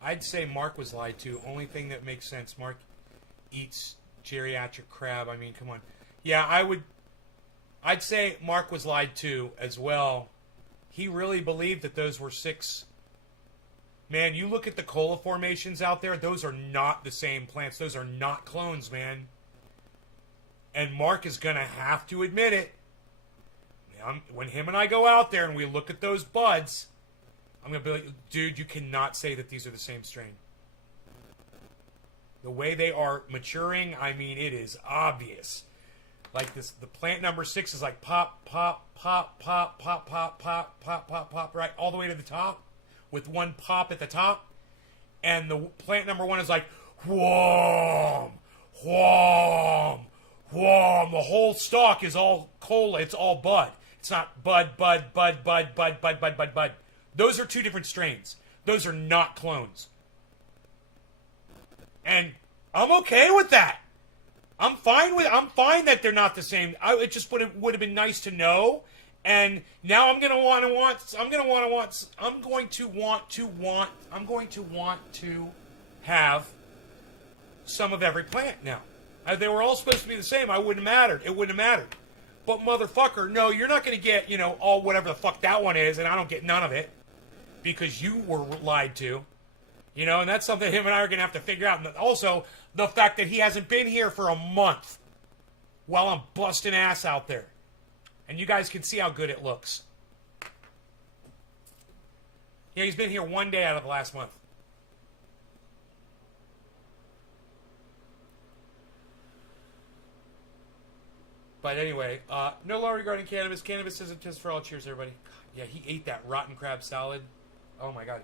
I'd say Mark was lied to. Only thing that makes sense. Mark eats geriatric crab. I mean, come on. Yeah, I'd say Mark was lied to as well. He really believed that those were 6. Man, you look at the cola formations out there. Those are not the same plants. Those are not clones, man. And Mark is going to have to admit it. When him and I go out there and we look at those buds, I'm going to be like, dude, you cannot say that these are the same strain. The way they are maturing, I mean, it is obvious. Like this, the plant number 6 is like pop, pop, pop, pop, pop, pop, pop, pop, pop, pop, right all the way to the top, with one pop at the top. And the plant number 1 is like whom, whom, whom. The whole stalk is all cola. It's all bud. It's not bud, bud, bud, bud, bud, bud, bud, bud, bud. Those are 2 different strains. Those are not clones. And I'm okay with that. I'm fine that they're not the same. It just would have been nice to know. And now I'm going to have some of every plant now. They were all supposed to be the same. It wouldn't have mattered. But motherfucker, no, you're not going to get, all whatever the fuck that one is, and I don't get none of it because you were lied to. And that's something him and I are going to have to figure out. And also, the fact that he hasn't been here for a month while I'm busting ass out there. And you guys can see how good it looks. Yeah, he's been here 1 day out of the last month. But anyway, no law regarding cannabis. Cannabis isn't just for all. Cheers, everybody. Yeah, he ate that rotten crab salad. Oh, my God.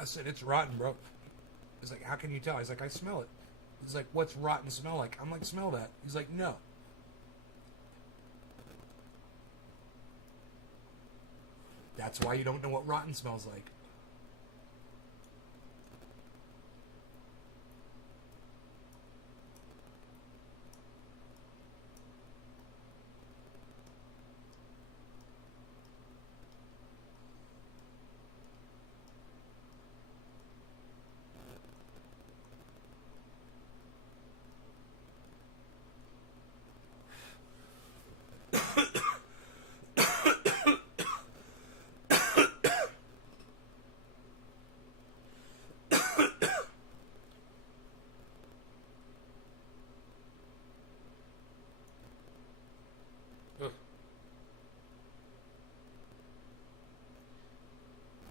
I said, it's rotten, bro. He's like, how can you tell? He's like, I smell it. He's like, what's rotten smell like? I'm like, smell that. He's like, no. That's why you don't know what rotten smells like.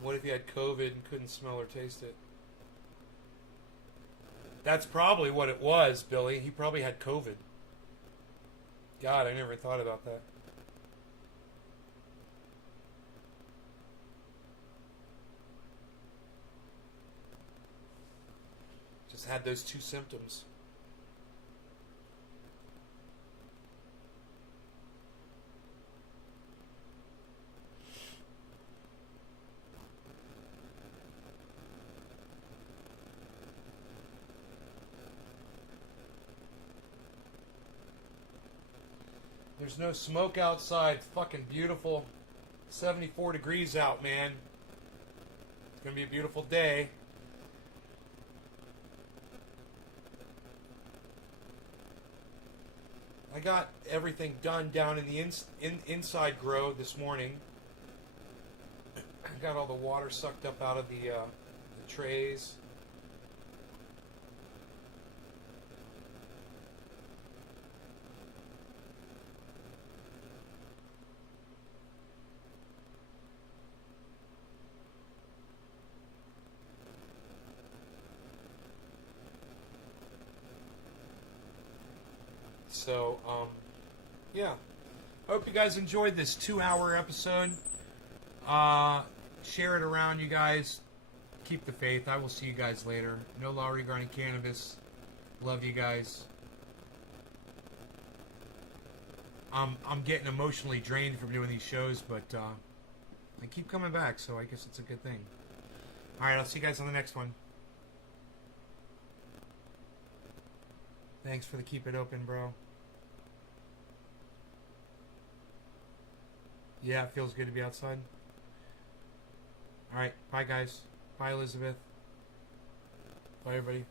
What if he had COVID and couldn't smell or taste it? That's probably what it was, Billy. He probably had COVID. God, I never thought about that. Just had those 2 symptoms. There's no smoke outside. It's fucking beautiful. 74 degrees out, man. It's going to be a beautiful day. I got everything done down in the inside grow this morning. I got all the water sucked up out of the trays. So, yeah. Hope you guys enjoyed this 2-hour episode. Share it around, you guys. Keep the faith. I will see you guys later. No law regarding cannabis. Love you guys. I'm getting emotionally drained from doing these shows, but I keep coming back, so I guess it's a good thing. Alright, I'll see you guys on the next one. Thanks for the keep it open, bro. Yeah, it feels good to be outside. Alright, bye guys. Bye Elizabeth. Bye everybody.